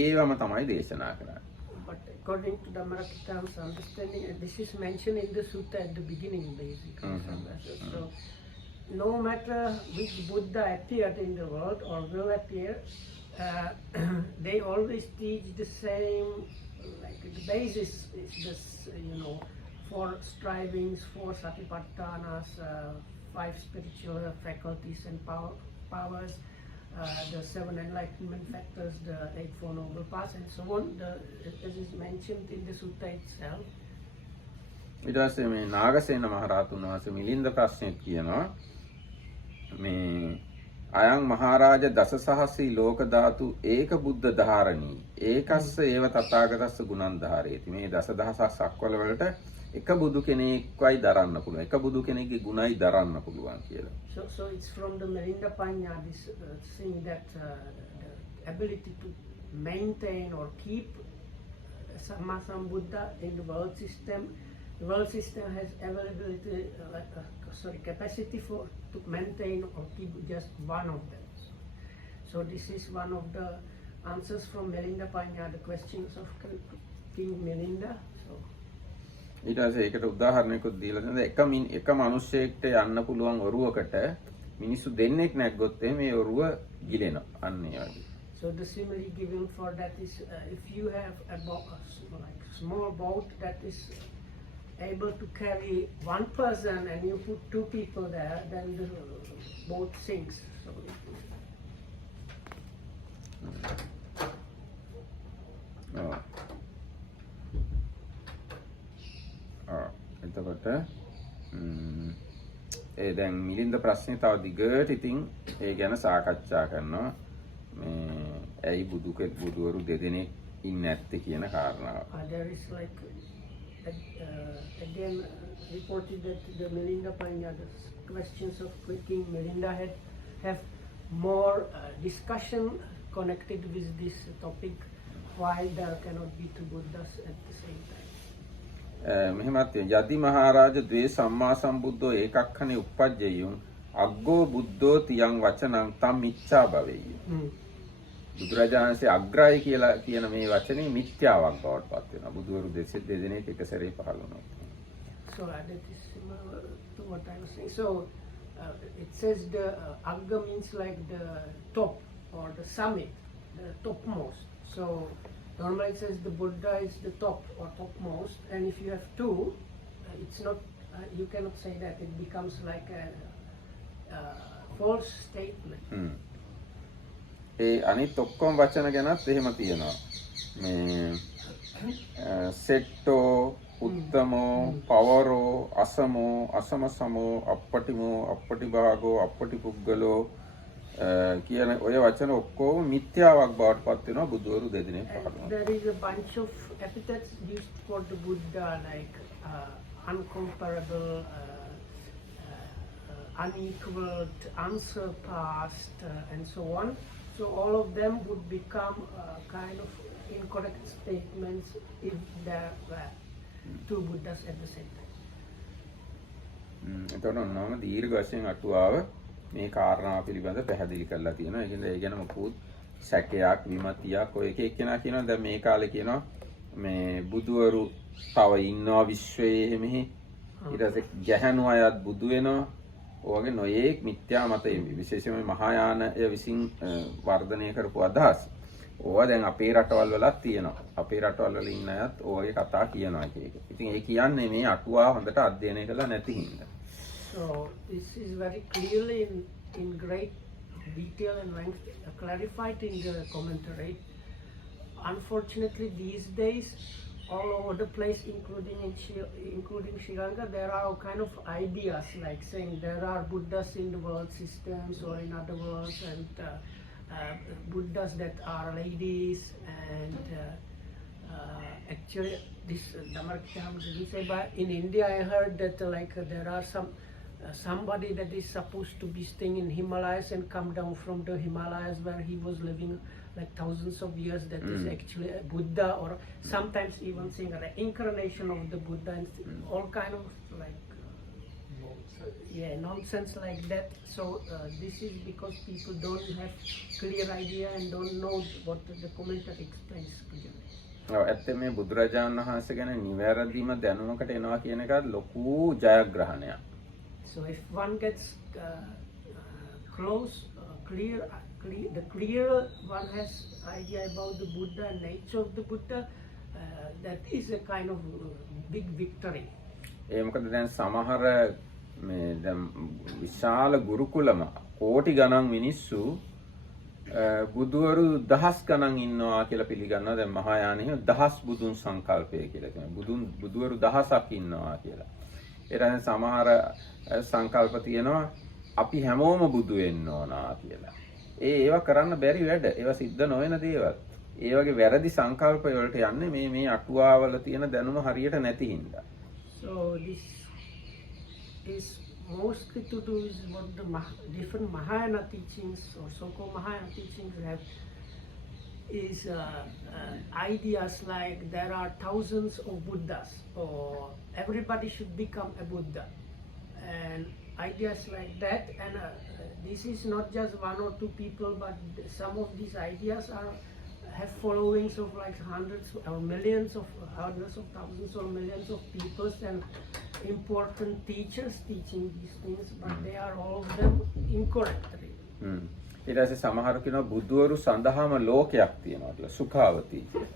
ඒවම තමයි දේශනා කරන්නේ. But according to Dhammarakita's understanding, this is mentioned in the sutta at the beginning basically. So no matter which Buddha appeared in the world or will appear, they always teach the same, like the basis is this, 4 strivings, 4 satipatthanas, 5 spiritual faculties and powers, the 7 enlightenment factors, the 8 Four Noble Paths and so on, as is mentioned in the sutta itself. ඊට පස්සේ මේ නාගසේන මහරහතුන් වහන්සේ මිලින්ද ප්‍රශ්නෙත් කියනවා මේ අයං මහරජ දසසහසී ලෝක ධාතු ඒක බුද්ධ ධාරණී ඒකස්ස ඒව තථාගතස්ස ගුණං ධාරේති. මේ දසදහසක් සක්වල වලට එක බුදු කෙනෙක්වයි දරන්න පුළුවන්. එක බුදු කෙනෙක්ගේ ගුණයි දරන්න පුළුවන් කියලා. So it's from the Milinda Panya, this thing that the ability to maintain or keep Sammasambuddha in the world system. The world system has availability, capacity to maintain or keep just one of them. So this is one of the answers from Milinda Panya, the questions of King Milinda. So ඊට පස්සේ ඒකට උදාහරණයකුත් දීලා තියෙනවා. එක මිනිස්සෙක්ට යන්න පුළුවන් ඔරුවකට මිනිස්සු දෙන්නෙක් නැග්ගොත් මේ ඔරුව ගිලෙනවා. අන්න ඒ වගේ. So So the simile given for that is if you have a like small boat that is able to carry one person and you put two people there, then the boat sinks. So එතකොට දැන් මිලින්ද ප්‍රශ්නේ තව දිගට ඉතින් ඒ ගැන සාකච්ඡා කරනවා. මේ ඇයි බුදුවරු දෙදෙනෙක් ඉන්නේ නැත්තේ කියන කාරණාව. There is like again reported that the Melinda Panya, the questions of King Melinda have more discussion connected with this topic, why there cannot be two Buddhas at the same time. මෙහෙමත් යදි මහරජා ද්වේ සම්මා සම්බුද්ධෝ ඒකක්ඛනේ උප්පජ්ජයුං අග්ගෝ බුද්ධෝ තියං වචනං තම් මිච්ඡා භවෙය්‍ය. බුදුරජාණන්සේ අග්‍රයි කියලා කියන මේ වචනේ මිත්‍යාවක් බවට පත් වෙනවා. බුදුවරු දෙදෙනෙක් එක සැරේ පහළ වුණා. So that is similar to what I was saying. So it says the agga means like the top or the summit, the topmost. So normally it says the Buddha is the top or topmost, and if you have two, it's not. You cannot say that. It becomes like a false statement. ඒ අනිත් ඔක්කොම වචන ගැනත් එහෙම තියෙනවා. මේ සෙට්ටෝ, උත්තමෝ, පවරෝ, අසමෝ, අසමසමෝ, අප්පටිමෝ, අප්පටිභාගෝ, අප්පටිපුග්ගලෝ කියන ඔය වචන ඔක්කොම මිත්‍යාවක් බවට පත් වෙනවා බුදුවරු දෙදෙනෙක් පහළ. There is a bunch of epithets used for the Buddha like uncomparable, unequaled, unsurpassed, and so on. So all of them would become kind of incorrect statements if there were two Buddhas at the same time. එතකොට ඔන්නම දීර්ඝ වශයෙන් අටුවාව මේ කාරණාව පිළිබඳ පැහැදිලි කරලා තියෙනවා. ඒ කියන්නේ ඒ ගැන මොකුත් සැකයක් විමතියක් ඔය එක එක්කෙනා කියනවා. දැන් මේ කාලේ කියනවා මේ බුදුවරු තව ඉන්නවා විශ්වයේ මෙහි. ඊට පස්සේ ගැහණු අයත් බුදු වෙනවා. ඔයගේ නොයේක් මිත්‍යා මත විශේෂයෙන්ම මහායානය විසින් වර්ධනය කරපු අදහස්. ඕවා දැන් අපේ රටවල් වලත් තියෙනවා. අපේ රටවල් වල ඉන්න අයත් ඔයගේ කතා කියනවා එක. ඉතින් ඒ කියන්නේ මේ අටුවා හොඳට අධ්‍යයනය කරලා නැති හින්දා. So this is very clearly in great detail and length clarified in the commentary. Unfortunately, these days, all over the place, including Sri Lanka, there are all kind of ideas like saying there are Buddhas in the world systems or in other worlds, and Buddhas that are ladies, and actually this Dhammaraksham didn't say, but in India I heard that there are somebody that is supposed to be staying in Himalayas and come down from the Himalayas where he was living like thousands of years, that is actually a Buddha, or sometimes even saying an incarnation of the Buddha, and all kind of like nonsense like that. So this is because people don't have clear idea and don't know what the commentary explains clearly. ඇත්තේ මේ බුදුරජාණන් වහන්සේ ගැන නිවැරදිම දැනුමකට එනවා කියන එක ලොකු ජයග්‍රහණයක්. So if one gets close, the clear one has idea about the Buddha and nature of the Buddha, that is a kind of big victory. ඒ මොකද දැන් සමහර මේ දැන් විශාල ගුරුකුලම කෝටි ගණන් මිනිස්සු බුදුවරු දහස් ගණන් ඉන්නවා කියලා පිළිගන්නවා. දැන් මහායානෙහි දහස් බුදුන් සංකල්පය කියලා කියනවා. බුදුවරු දහසක් ඉන්නවා කියලා. ඒතරම් සමහර සංකල්ප තියෙනවා අපි හැමෝම බුදු වෙන්න ඕනා කියලා. ඒවා කරන්න බැරි වැඩ. ඒවා සිද්ධ නොවන දේවල්. ඒ වගේ වැරදි සංකල්ප වලට යන්නේ මේ අටුවාවල තියෙන දැනුම හරියට නැති හින්දා. So this is mostly to do with what the different Mahayana teachings or so-called Mahayana teachings have, is ideas like there are thousands of Buddhas or everybody should become a Buddha, and ideas like that. And this is not just one or two people, but some of these ideas have followings of like hundreds or hundreds of thousands or millions of people, and important teachers teaching these things, but they are all of them incorrect. ඊට පස්සේ සමහර කෙනා බුදුවරු සඳහාම ලෝකයක් තියෙනවා කියලා සුඛාවති කියලා.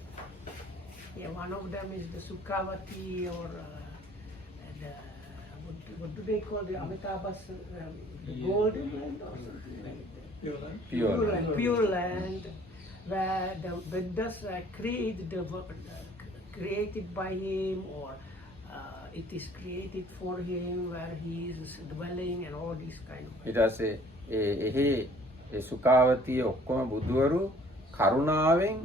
Yeah, one of them is the Sukhavati or the, what do they call the Amitabha's the golden land or something like that? Pure land, where the Vedas created by him, or it is created for him, where he is dwelling and all these kind of. ඊට පස්සේ එහි ඒ සුඛාවතිය ඔක්කොම බුදුවරු කරුණාවෙන්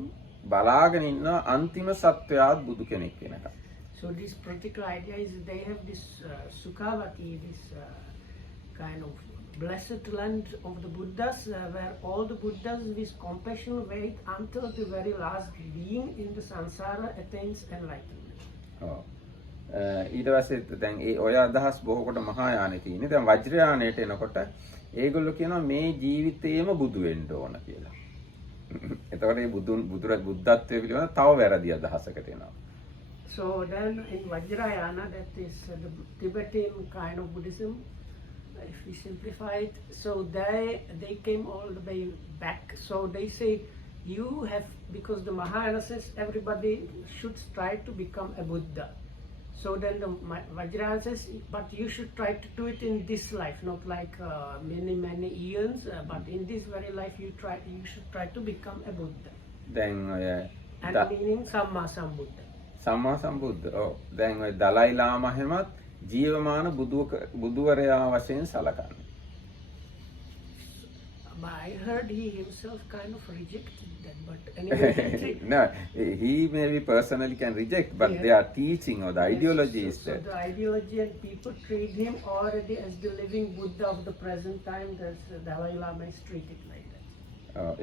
බලාගෙන ඉන්න අන්තිම සත්වයාත් බුදු කෙනෙක් වෙනකම්. So this particular idea is they have this Sukhavati, this kind of blessed land of the Buddhas, where all the Buddhas with compassion wait until the very last being in the samsara attains enlightenment. ඔව්. ඊට පස්සේ දැන් ඒ ඔය අදහස් බොහෝ කොට මහායානෙ තියෙන්නේ. දැන් වජ්‍රයානයට එනකොට ඒගොල්ලෝ කියනවා මේ ජීවිතේම බුදු වෙන්න ඕන කියලා. එතකොට මේ බුද්ධත්වයේ පිළිබඳ තව වැරදි අදහසකට එනවා. So then in Vajrayana, that is the Tibetan kind of Buddhism, if we simplify it, so they came all the way back. So they say you have, because the Mahayana says everybody should strive to become a Buddha. So then the Vajrayana says, but you should try to do it in this life, not like many eons, but in this very life you should try to become a Buddha. Then and meaning Samma Sambuddha. සම්මා සම්බුද්ධ. ඔව්. දැන් ඔය දලයි ලාමා හැමත් ජීවමාන බුදුවරයා වශයෙන් සලකන්නේ. I heard he himself kind of rejected that, but anyway. No, he maybe personally can reject, but yeah. They are teaching or the ideology is so that. The ideology, and people treat him already as the living Buddha of the present time. That's Dalai Lama is treated like that.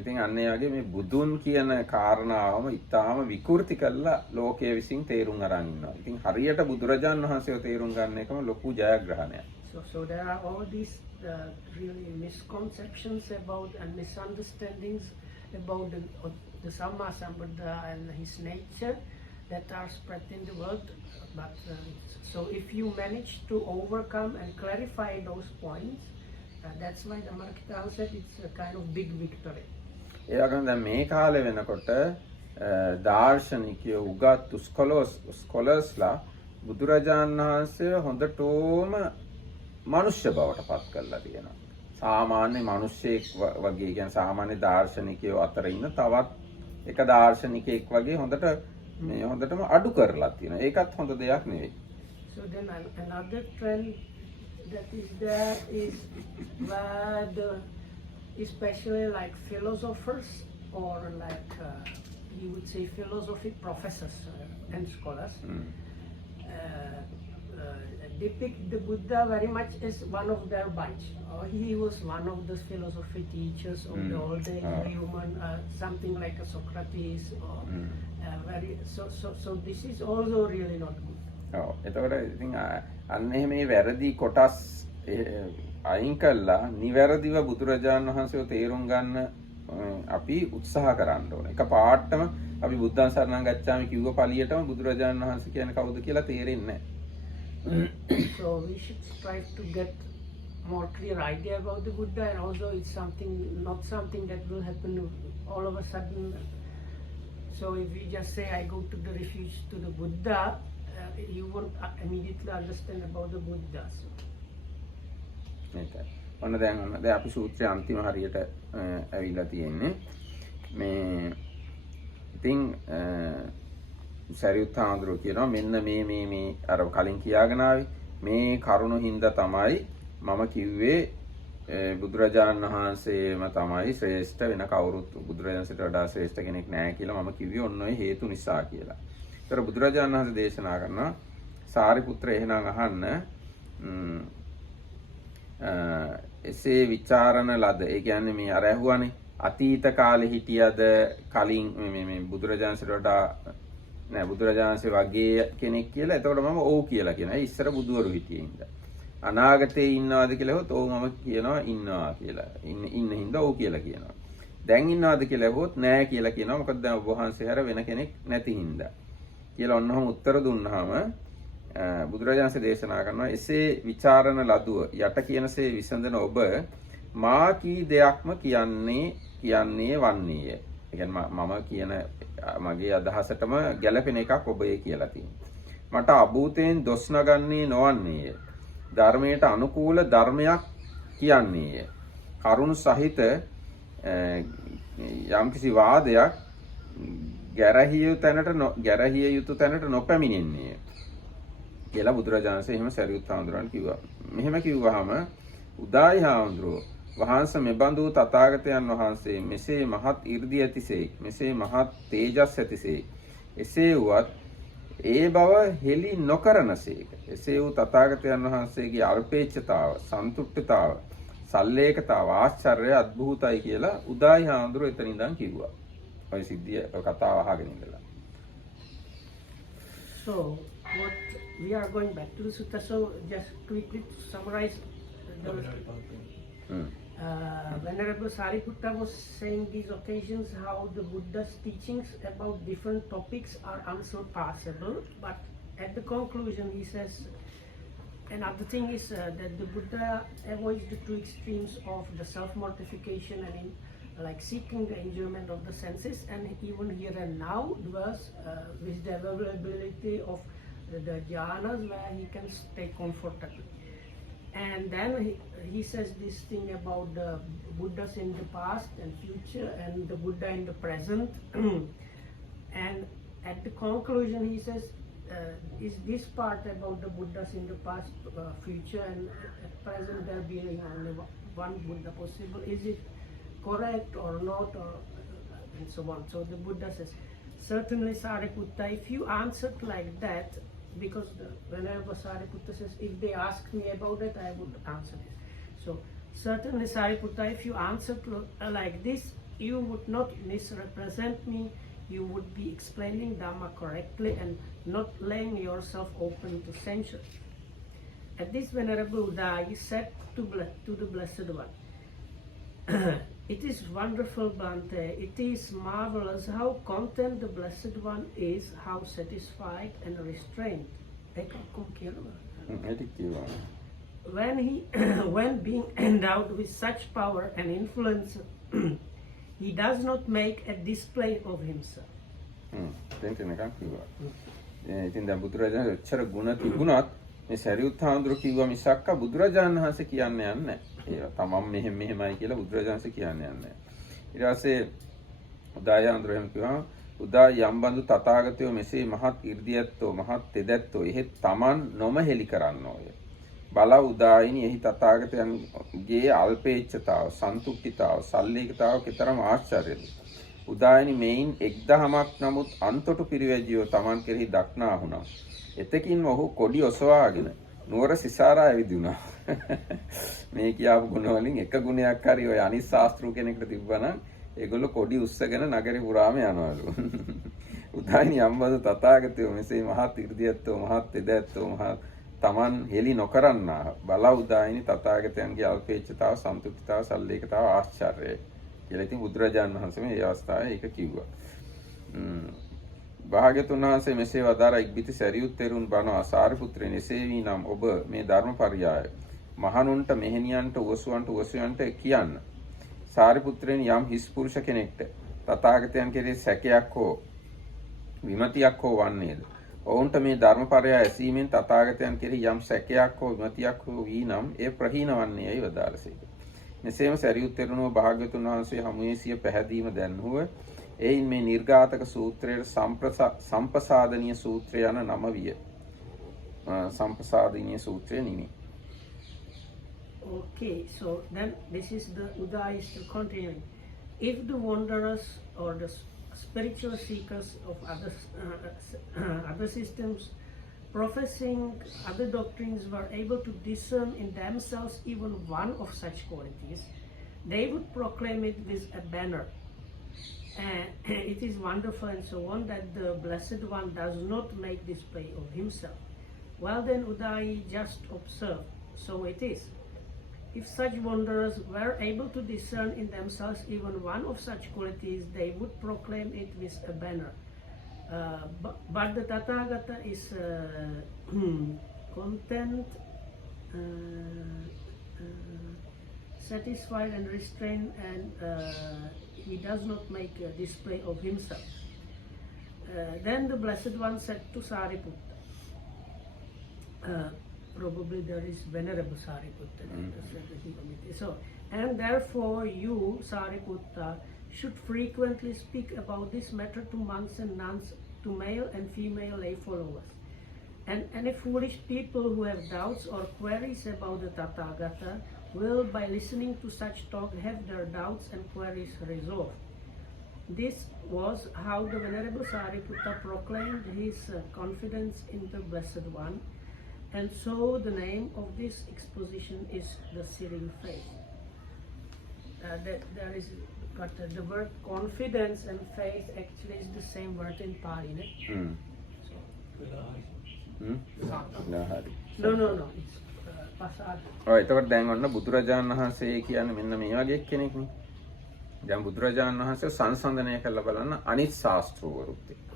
ඉතින් අන්න ඒ වගේ මේ බුදුන් කියන කාරණාවම ඉතාම විකෘති කළා ලෝකයේ විසින් තේරුම් අරන් ඉන්නවා. ඉතින් හරියට බුදුරජාණන් වහන්සේව තේරුම් ගන්න එකම ලොකු ජයග්‍රහණයක්. So there are all these really misconceptions about and misunderstandings about the Samma Sambuddha and his nature that are spread in the world. But so if you manage to overcome and clarify those points, that's why the Markitana said it's a kind of big victory. ඒ වගේම දැන් මේ කාලේ වෙනකොට දාර්ශනිකයෝ උගත් ස්කොලර්ස්ලා බුදුරජාණන් වහන්සේ හොඳටම මනුෂ්‍ය බවට පත් කරලා තියෙනවා. සාමාන්‍ය මිනිස්සෙක් වගේ කියන්නේ සාමාන්‍ය දාර්ශනිකයෝ අතර ඉන්න තවත් එක දාර්ශනිකයෙක් වගේ හොඳටම අඩු කරලා තියෙනවා. ඒකත් හොඳ දෙයක් නෙවෙයි. So then another trend that is there is where especially like philosophers or like you would say philosophy professors and scholars depict the Buddha very much as one of their bunch. He was one of the philosophy teachers of the old human, something like a Socrates. Or, so this is also really not good. ඔව්. එතකොට ඉතින් අන්න එහෙම මේ වැරදි කොටස් අයින් කළා නිවැරදිව බුදුරජාණන් වහන්සේව තේරුම් ගන්න අපි උත්සාහ කරන්න ඕනේ. එක පාඩම අපි බුද්ධං සරණං ගච්ඡාමි කිව්ව පළියටම බුදුරජාණන් වහන්සේ කියන්නේ කවුද කියලා තේරෙන්නේ නැහැ. So we should strive to get more clear idea about the Buddha, and also it's not something that will happen all of a sudden. So if we just say I go to the refuge to the Buddha, you won't immediately understand about the Buddha. So. ඔන්න දැන් අපි සූත්‍රයේ අන්තිම හරියට ඇවිල්ලා තියෙන්නේ. මේ ඉතින් සරියුත් හාමුදුරුවෝ කියනවා මෙන්න මේ අර කලින් කියාගෙන ආවේ මේ කරුණු හින්දා තමයි මම කිව්වේ බුදුරජාණන් වහන්සේම තමයි ශ්‍රේෂ්ඨ වෙන කවුරුත් බුදුරජාණන්සේට වඩා ශ්‍රේෂ්ඨ කෙනෙක් නැහැ කියලා මම කිව්වේ ඔන්න ඔය හේතු නිසා කියලා. ඒතර බුදුරජාණන් වහන්සේ දේශනා කරනවා සාරිපුත්‍ර එහෙනම් අහන්න එසේ විචාරණ ලද ඒ කියන්නේ මේ අර ඇහුවානේ අතීත කාලේ හිටියද කලින් මේ බුදුරජාණන්සේට වඩා නෑ බුදුරජාණන්සේ වගේ කෙනෙක් කියලා. එතකොට මම ඔව් කියලා කියනවා. ඒ ඉස්සර බුදුවරු හිටියේ හින්දා. අනාගතේ ඉන්නවද කියලා හොත් ඔව් මම කියනවා ඉන්නවා කියලා. ඉන්න හින්දා ඔව් කියලා කියනවා. දැන් ඉන්නවද කියලා හොත් නෑ කියලා කියනවා. මොකද දැන් ඔබ වහන්සේ හැර වෙන කෙනෙක් නැති හින්දා. කියලා ඔන්නම උත්තර දුන්නාම බුදුරජාණන්සේ දේශනා කරනවා එසේ විචාරණ ලදුව යට කියනසේ විසඳන ඔබ මා කී දෙයක්ම කියන්නේ වන්නේය. ඒ කියන්නේ මම කියන මගේ අදහසටම ගැළපෙන එකක් ඔබ ඒ කියලා තියෙනවා. මට අභූතයෙන් දොස් නගන්නේ නොවන්නේය. ධර්මයට අනුකූල ධර්මයක් කියන්නේය. කරුණු සහිත යම්කිසි වාදයක් ගැරහිය යුතු තැනට නොපැමිණෙන්නේය කියලා බුදුරජාණන් වහන්සේ එහෙම සරියුත් හාමුදුරන්ට කිව්වා. මෙහෙම කිව්වහම උදායි හාමුදුරුවෝ වහන්සේ මෙබඳු තථාගතයන් වහන්සේ මෙසේ මහත් 이르දි ඇතිසේ මෙසේ මහත් තේජස් ඇතිසේ එසේ වුවත් ඒ බව හෙළි නොකරනසේක. එසේ වූ තථාගතයන් වහන්සේගේ අල්පේච්ඡතාව, සන්තුෂ්ඨතාව, සල්ලේකතාව, ආශ්චර්ය අద్භූතයි කියලා උදායි හාමුදුරුවෝ එතන ඉඳන් කිව්වා. ඔය සිද්ධිය කතාව අහගෙන ඉඳලා. So what we are going back to the sutta. So just quickly to summarize Venerable Sariputta was saying these occasions how the Buddha's teachings about different topics are unsurpassable, but at the conclusion he says another thing is that the Buddha avoids the two extremes of the self-mortification and like seeking the enjoyment of the senses, and even here and now dwells with the availability of the jhanas where he can stay comfortably. And then he says this thing about the Buddhas in the past and future and the Buddha in the present. And at the conclusion he says, is this part about the Buddhas in the past, future and at present there being only one Buddha possible? Is it correct or not, or and so on? So the Buddha says, certainly Sariputta, if you answered like that, because whenever Sariputta says, if they ask me about it, I would answer it. So certainly Sariputta, if you answered like this, you would not misrepresent me, you would be explaining Dhamma correctly and not laying yourself open to censure. At this Venerable Udayi said to the Blessed One, it is wonderful, Bhante, it is marvelous how content the Blessed One is, how satisfied and restrained. When being endowed with such power and influence, he does not make a display of himself. ඉතින් දැන් බුදුරජාණන් ඔච්චර ගුණ තිබුණත් මේ සරියුත් හාමුදුරුවෝ කිව්වා මිසක්ක බුදුරජාණන් වහන්සේ කියන්නේ නැහැ. ඒ තමන් මෙහෙමයි කියලා බුදුරජාණන් වහන්සේ කියන්නේ නැහැ. ඊට පස්සේ උදාය හාමුදුරුවෝ එහෙම කිව්වා උදා යම්බඳු තථාගතයෝ මෙසේ මහත් 이르දියැත්තෝ මහත් තෙදැත්තෝ එහෙත් තමන් නොම හෙලි කරන්නෝය. බල උදායිනි එහි තථාගතයන්ගේ අල්පේච්ඡතාව, සන්තුෂ්ඨිතාව, සල්ලේකතාව කෙතරම් ආශ්චර්යද. උදායිනි මෙයින් 1000ක් නමුත් අන්තොටු පිරිවැජියෝ තමන් කෙරෙහි දක්නා වුණා. එතකින් ඔහු කොඩි ඔසවාගෙන නුවර සිසාරා ඇවිදුණා. මේ කියාපු ගුණ වලින් එක ගුණයක් හරි ඔය අනිත් ශාස්ත්‍රු කෙනෙකුට තිබ්බනම් ඒගොල්ලෝ කොඩි උස්සගෙන නගරේ පුරාම යනවලු. උදායිනි යම්බද තථාගතයෝ මෙසේ මහත් 이르දියැත්තෝ මහත් තෙදැත්තෝ මහත් තමන් හෙලි නොකරන්නා බල උදායිනි තථාගතයන්ගේ අල්පේච්ඡතාව, සන්තුෂ්ඨිතාව, සල්ලේකතාව ආශ්චර්යයි කියලා ඉතින් බුදුරජාණන් වහන්සේ මේ අවස්ථාවේ ඒක කිව්වා. භාග්‍යතුන් වහන්සේ මෙසේ වදාරා ඉක්බිති සරියුත් තෙරුන් බණ සාරිපුත්‍රයන් එසේ වී නම් ඔබ මේ ධර්මපරියාය මහණුන්ට මෙහෙණියන්ට උවසුවන්ට කියන්න. සාරිපුත්‍රයන් යම් හිස් පුරුෂ කෙනෙක්ට තථාගතයන් කෙරෙහි සැකයක් හෝ විමතියක් හෝ වන්නේද? ඔවුන්ට මේ ධර්මපරියාය ඇසීමෙන් තථාගතයන් කෙරෙහි යම් සැකයක් හෝ විමතියක් හෝ වී නම් ඒ ප්‍රහීන වන්නේයයි වදාළසේක. මෙසේම සරියුත් තෙරුණෝ භාග්‍යතුන් වහන්සේ හමුවේ සිය පැහැදීම දැන්වුව. එයින් මේ නිර්ඝාතක සූත්‍රයේ සම්පසාදනීය සූත්‍රය යන නම විය. සම්පසාදනීය සූත්‍රය නිමි. Okay, so then this is the Udayi is still continuing. If the wanderers or the spiritual seekers of other systems professing other doctrines were able to discern in themselves even one of such qualities, they would proclaim it with a banner. And it is wonderful and so on that the Blessed One does not make display of himself. Well then, Udayi just observe, so it is. If such wanderers were able to discern in themselves even one of such qualities, they would proclaim it with a banner. But the Tathagata is content. satisfied and restrained, and he does not make a display of himself. Then the Blessed One said to Sariputta, probably there is Venerable Sariputta, so, and therefore you, Sariputta, should frequently speak about this matter to monks and nuns, to male and female lay followers. And any foolish people who have doubts or queries about the Tathagata will, by listening to such talk, have their doubts and queries resolved. This was how the Venerable Sariputta proclaimed his confidence in the Blessed One, and so the name of this exposition is the Searing Faith. There is, but the word confidence and faith actually is the same word in Pali. No. It's pasada. ඔය එතකොට දැන් ඔන්න බුදුරජාණන් වහන්සේ කියන්නේ මෙන්න මේ වගේ කෙනෙක්නේ. දැන් බුදුරජාණන් වහන්සේ සංසන්දනය කරලා බලන්න අනිත් ශාස්ත්‍රවරුත් එක්ක.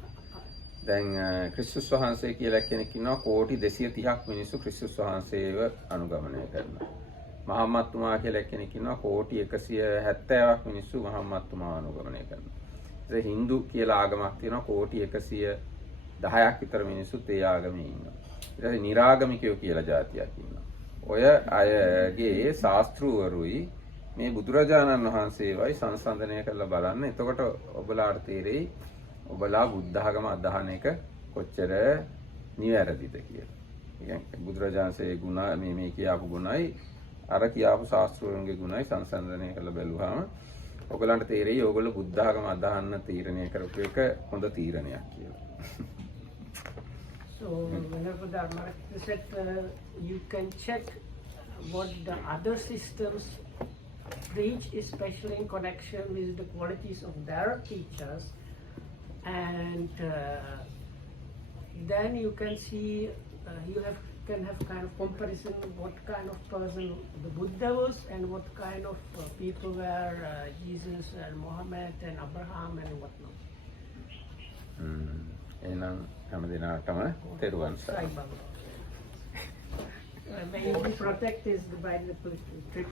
දැන් ක්‍රිස්තුස් වහන්සේ කියලා කෙනෙක් ඉන්නවා කෝටි 230ක් මිනිස්සු ක්‍රිස්තුස් වහන්සේව අනුගමනය කරනවා. මහම්මත්තුමා කියලා කෙනෙක් ඉන්නවා කෝටි 170ක් මිනිස්සු මහම්මත්තුමා අනුගමනය කරනවා. ඒ හින්දු කියලා ආගමක් තියෙනවා කෝටි 110ක් විතර මිනිස්සුත් ඒ ආගමේ ඉන්නවා. ඊට පස්සේ නිරාගමිකයෝ කියලා જાතියක් ඉන්නවා. ඔය අයගේ ශාස්ත්‍රවරුයි මේ බුදුරජාණන් වහන්සේවයි සංසන්දනය කරලා බලන්න. එතකොට ඔබලාට තේරෙයි ඔබලා බුද්ධ ආගම අදහන එක කොච්චර නිවැරදිද කියලා. කියන්නේ බුදුරජාණන්සේ ගුණ මේ කියාපු ගුණයි අර කියාපු ශාස්ත්‍රවරුන්ගේ ගුණයි සංසන්දනය කරලා බැලුවාම ඔයගලන්ට තේරෙයි ඕගොල්ලෝ බුද්ධ ආගම අදහන්න තීරණය කරපු එක හොඳ තීරණයක් කියලා. So whenever the Dharmakaya said you can check what the other systems preach, especially in connection with the qualities of their teachers, and then you can see can have kind of comparison what kind of person the Buddha was and what kind of people were Jesus and Muhammad and Abraham and whatnot. එහෙනම් හැම දිනකටම තෙරුවන් සරණයි. May you be protected by the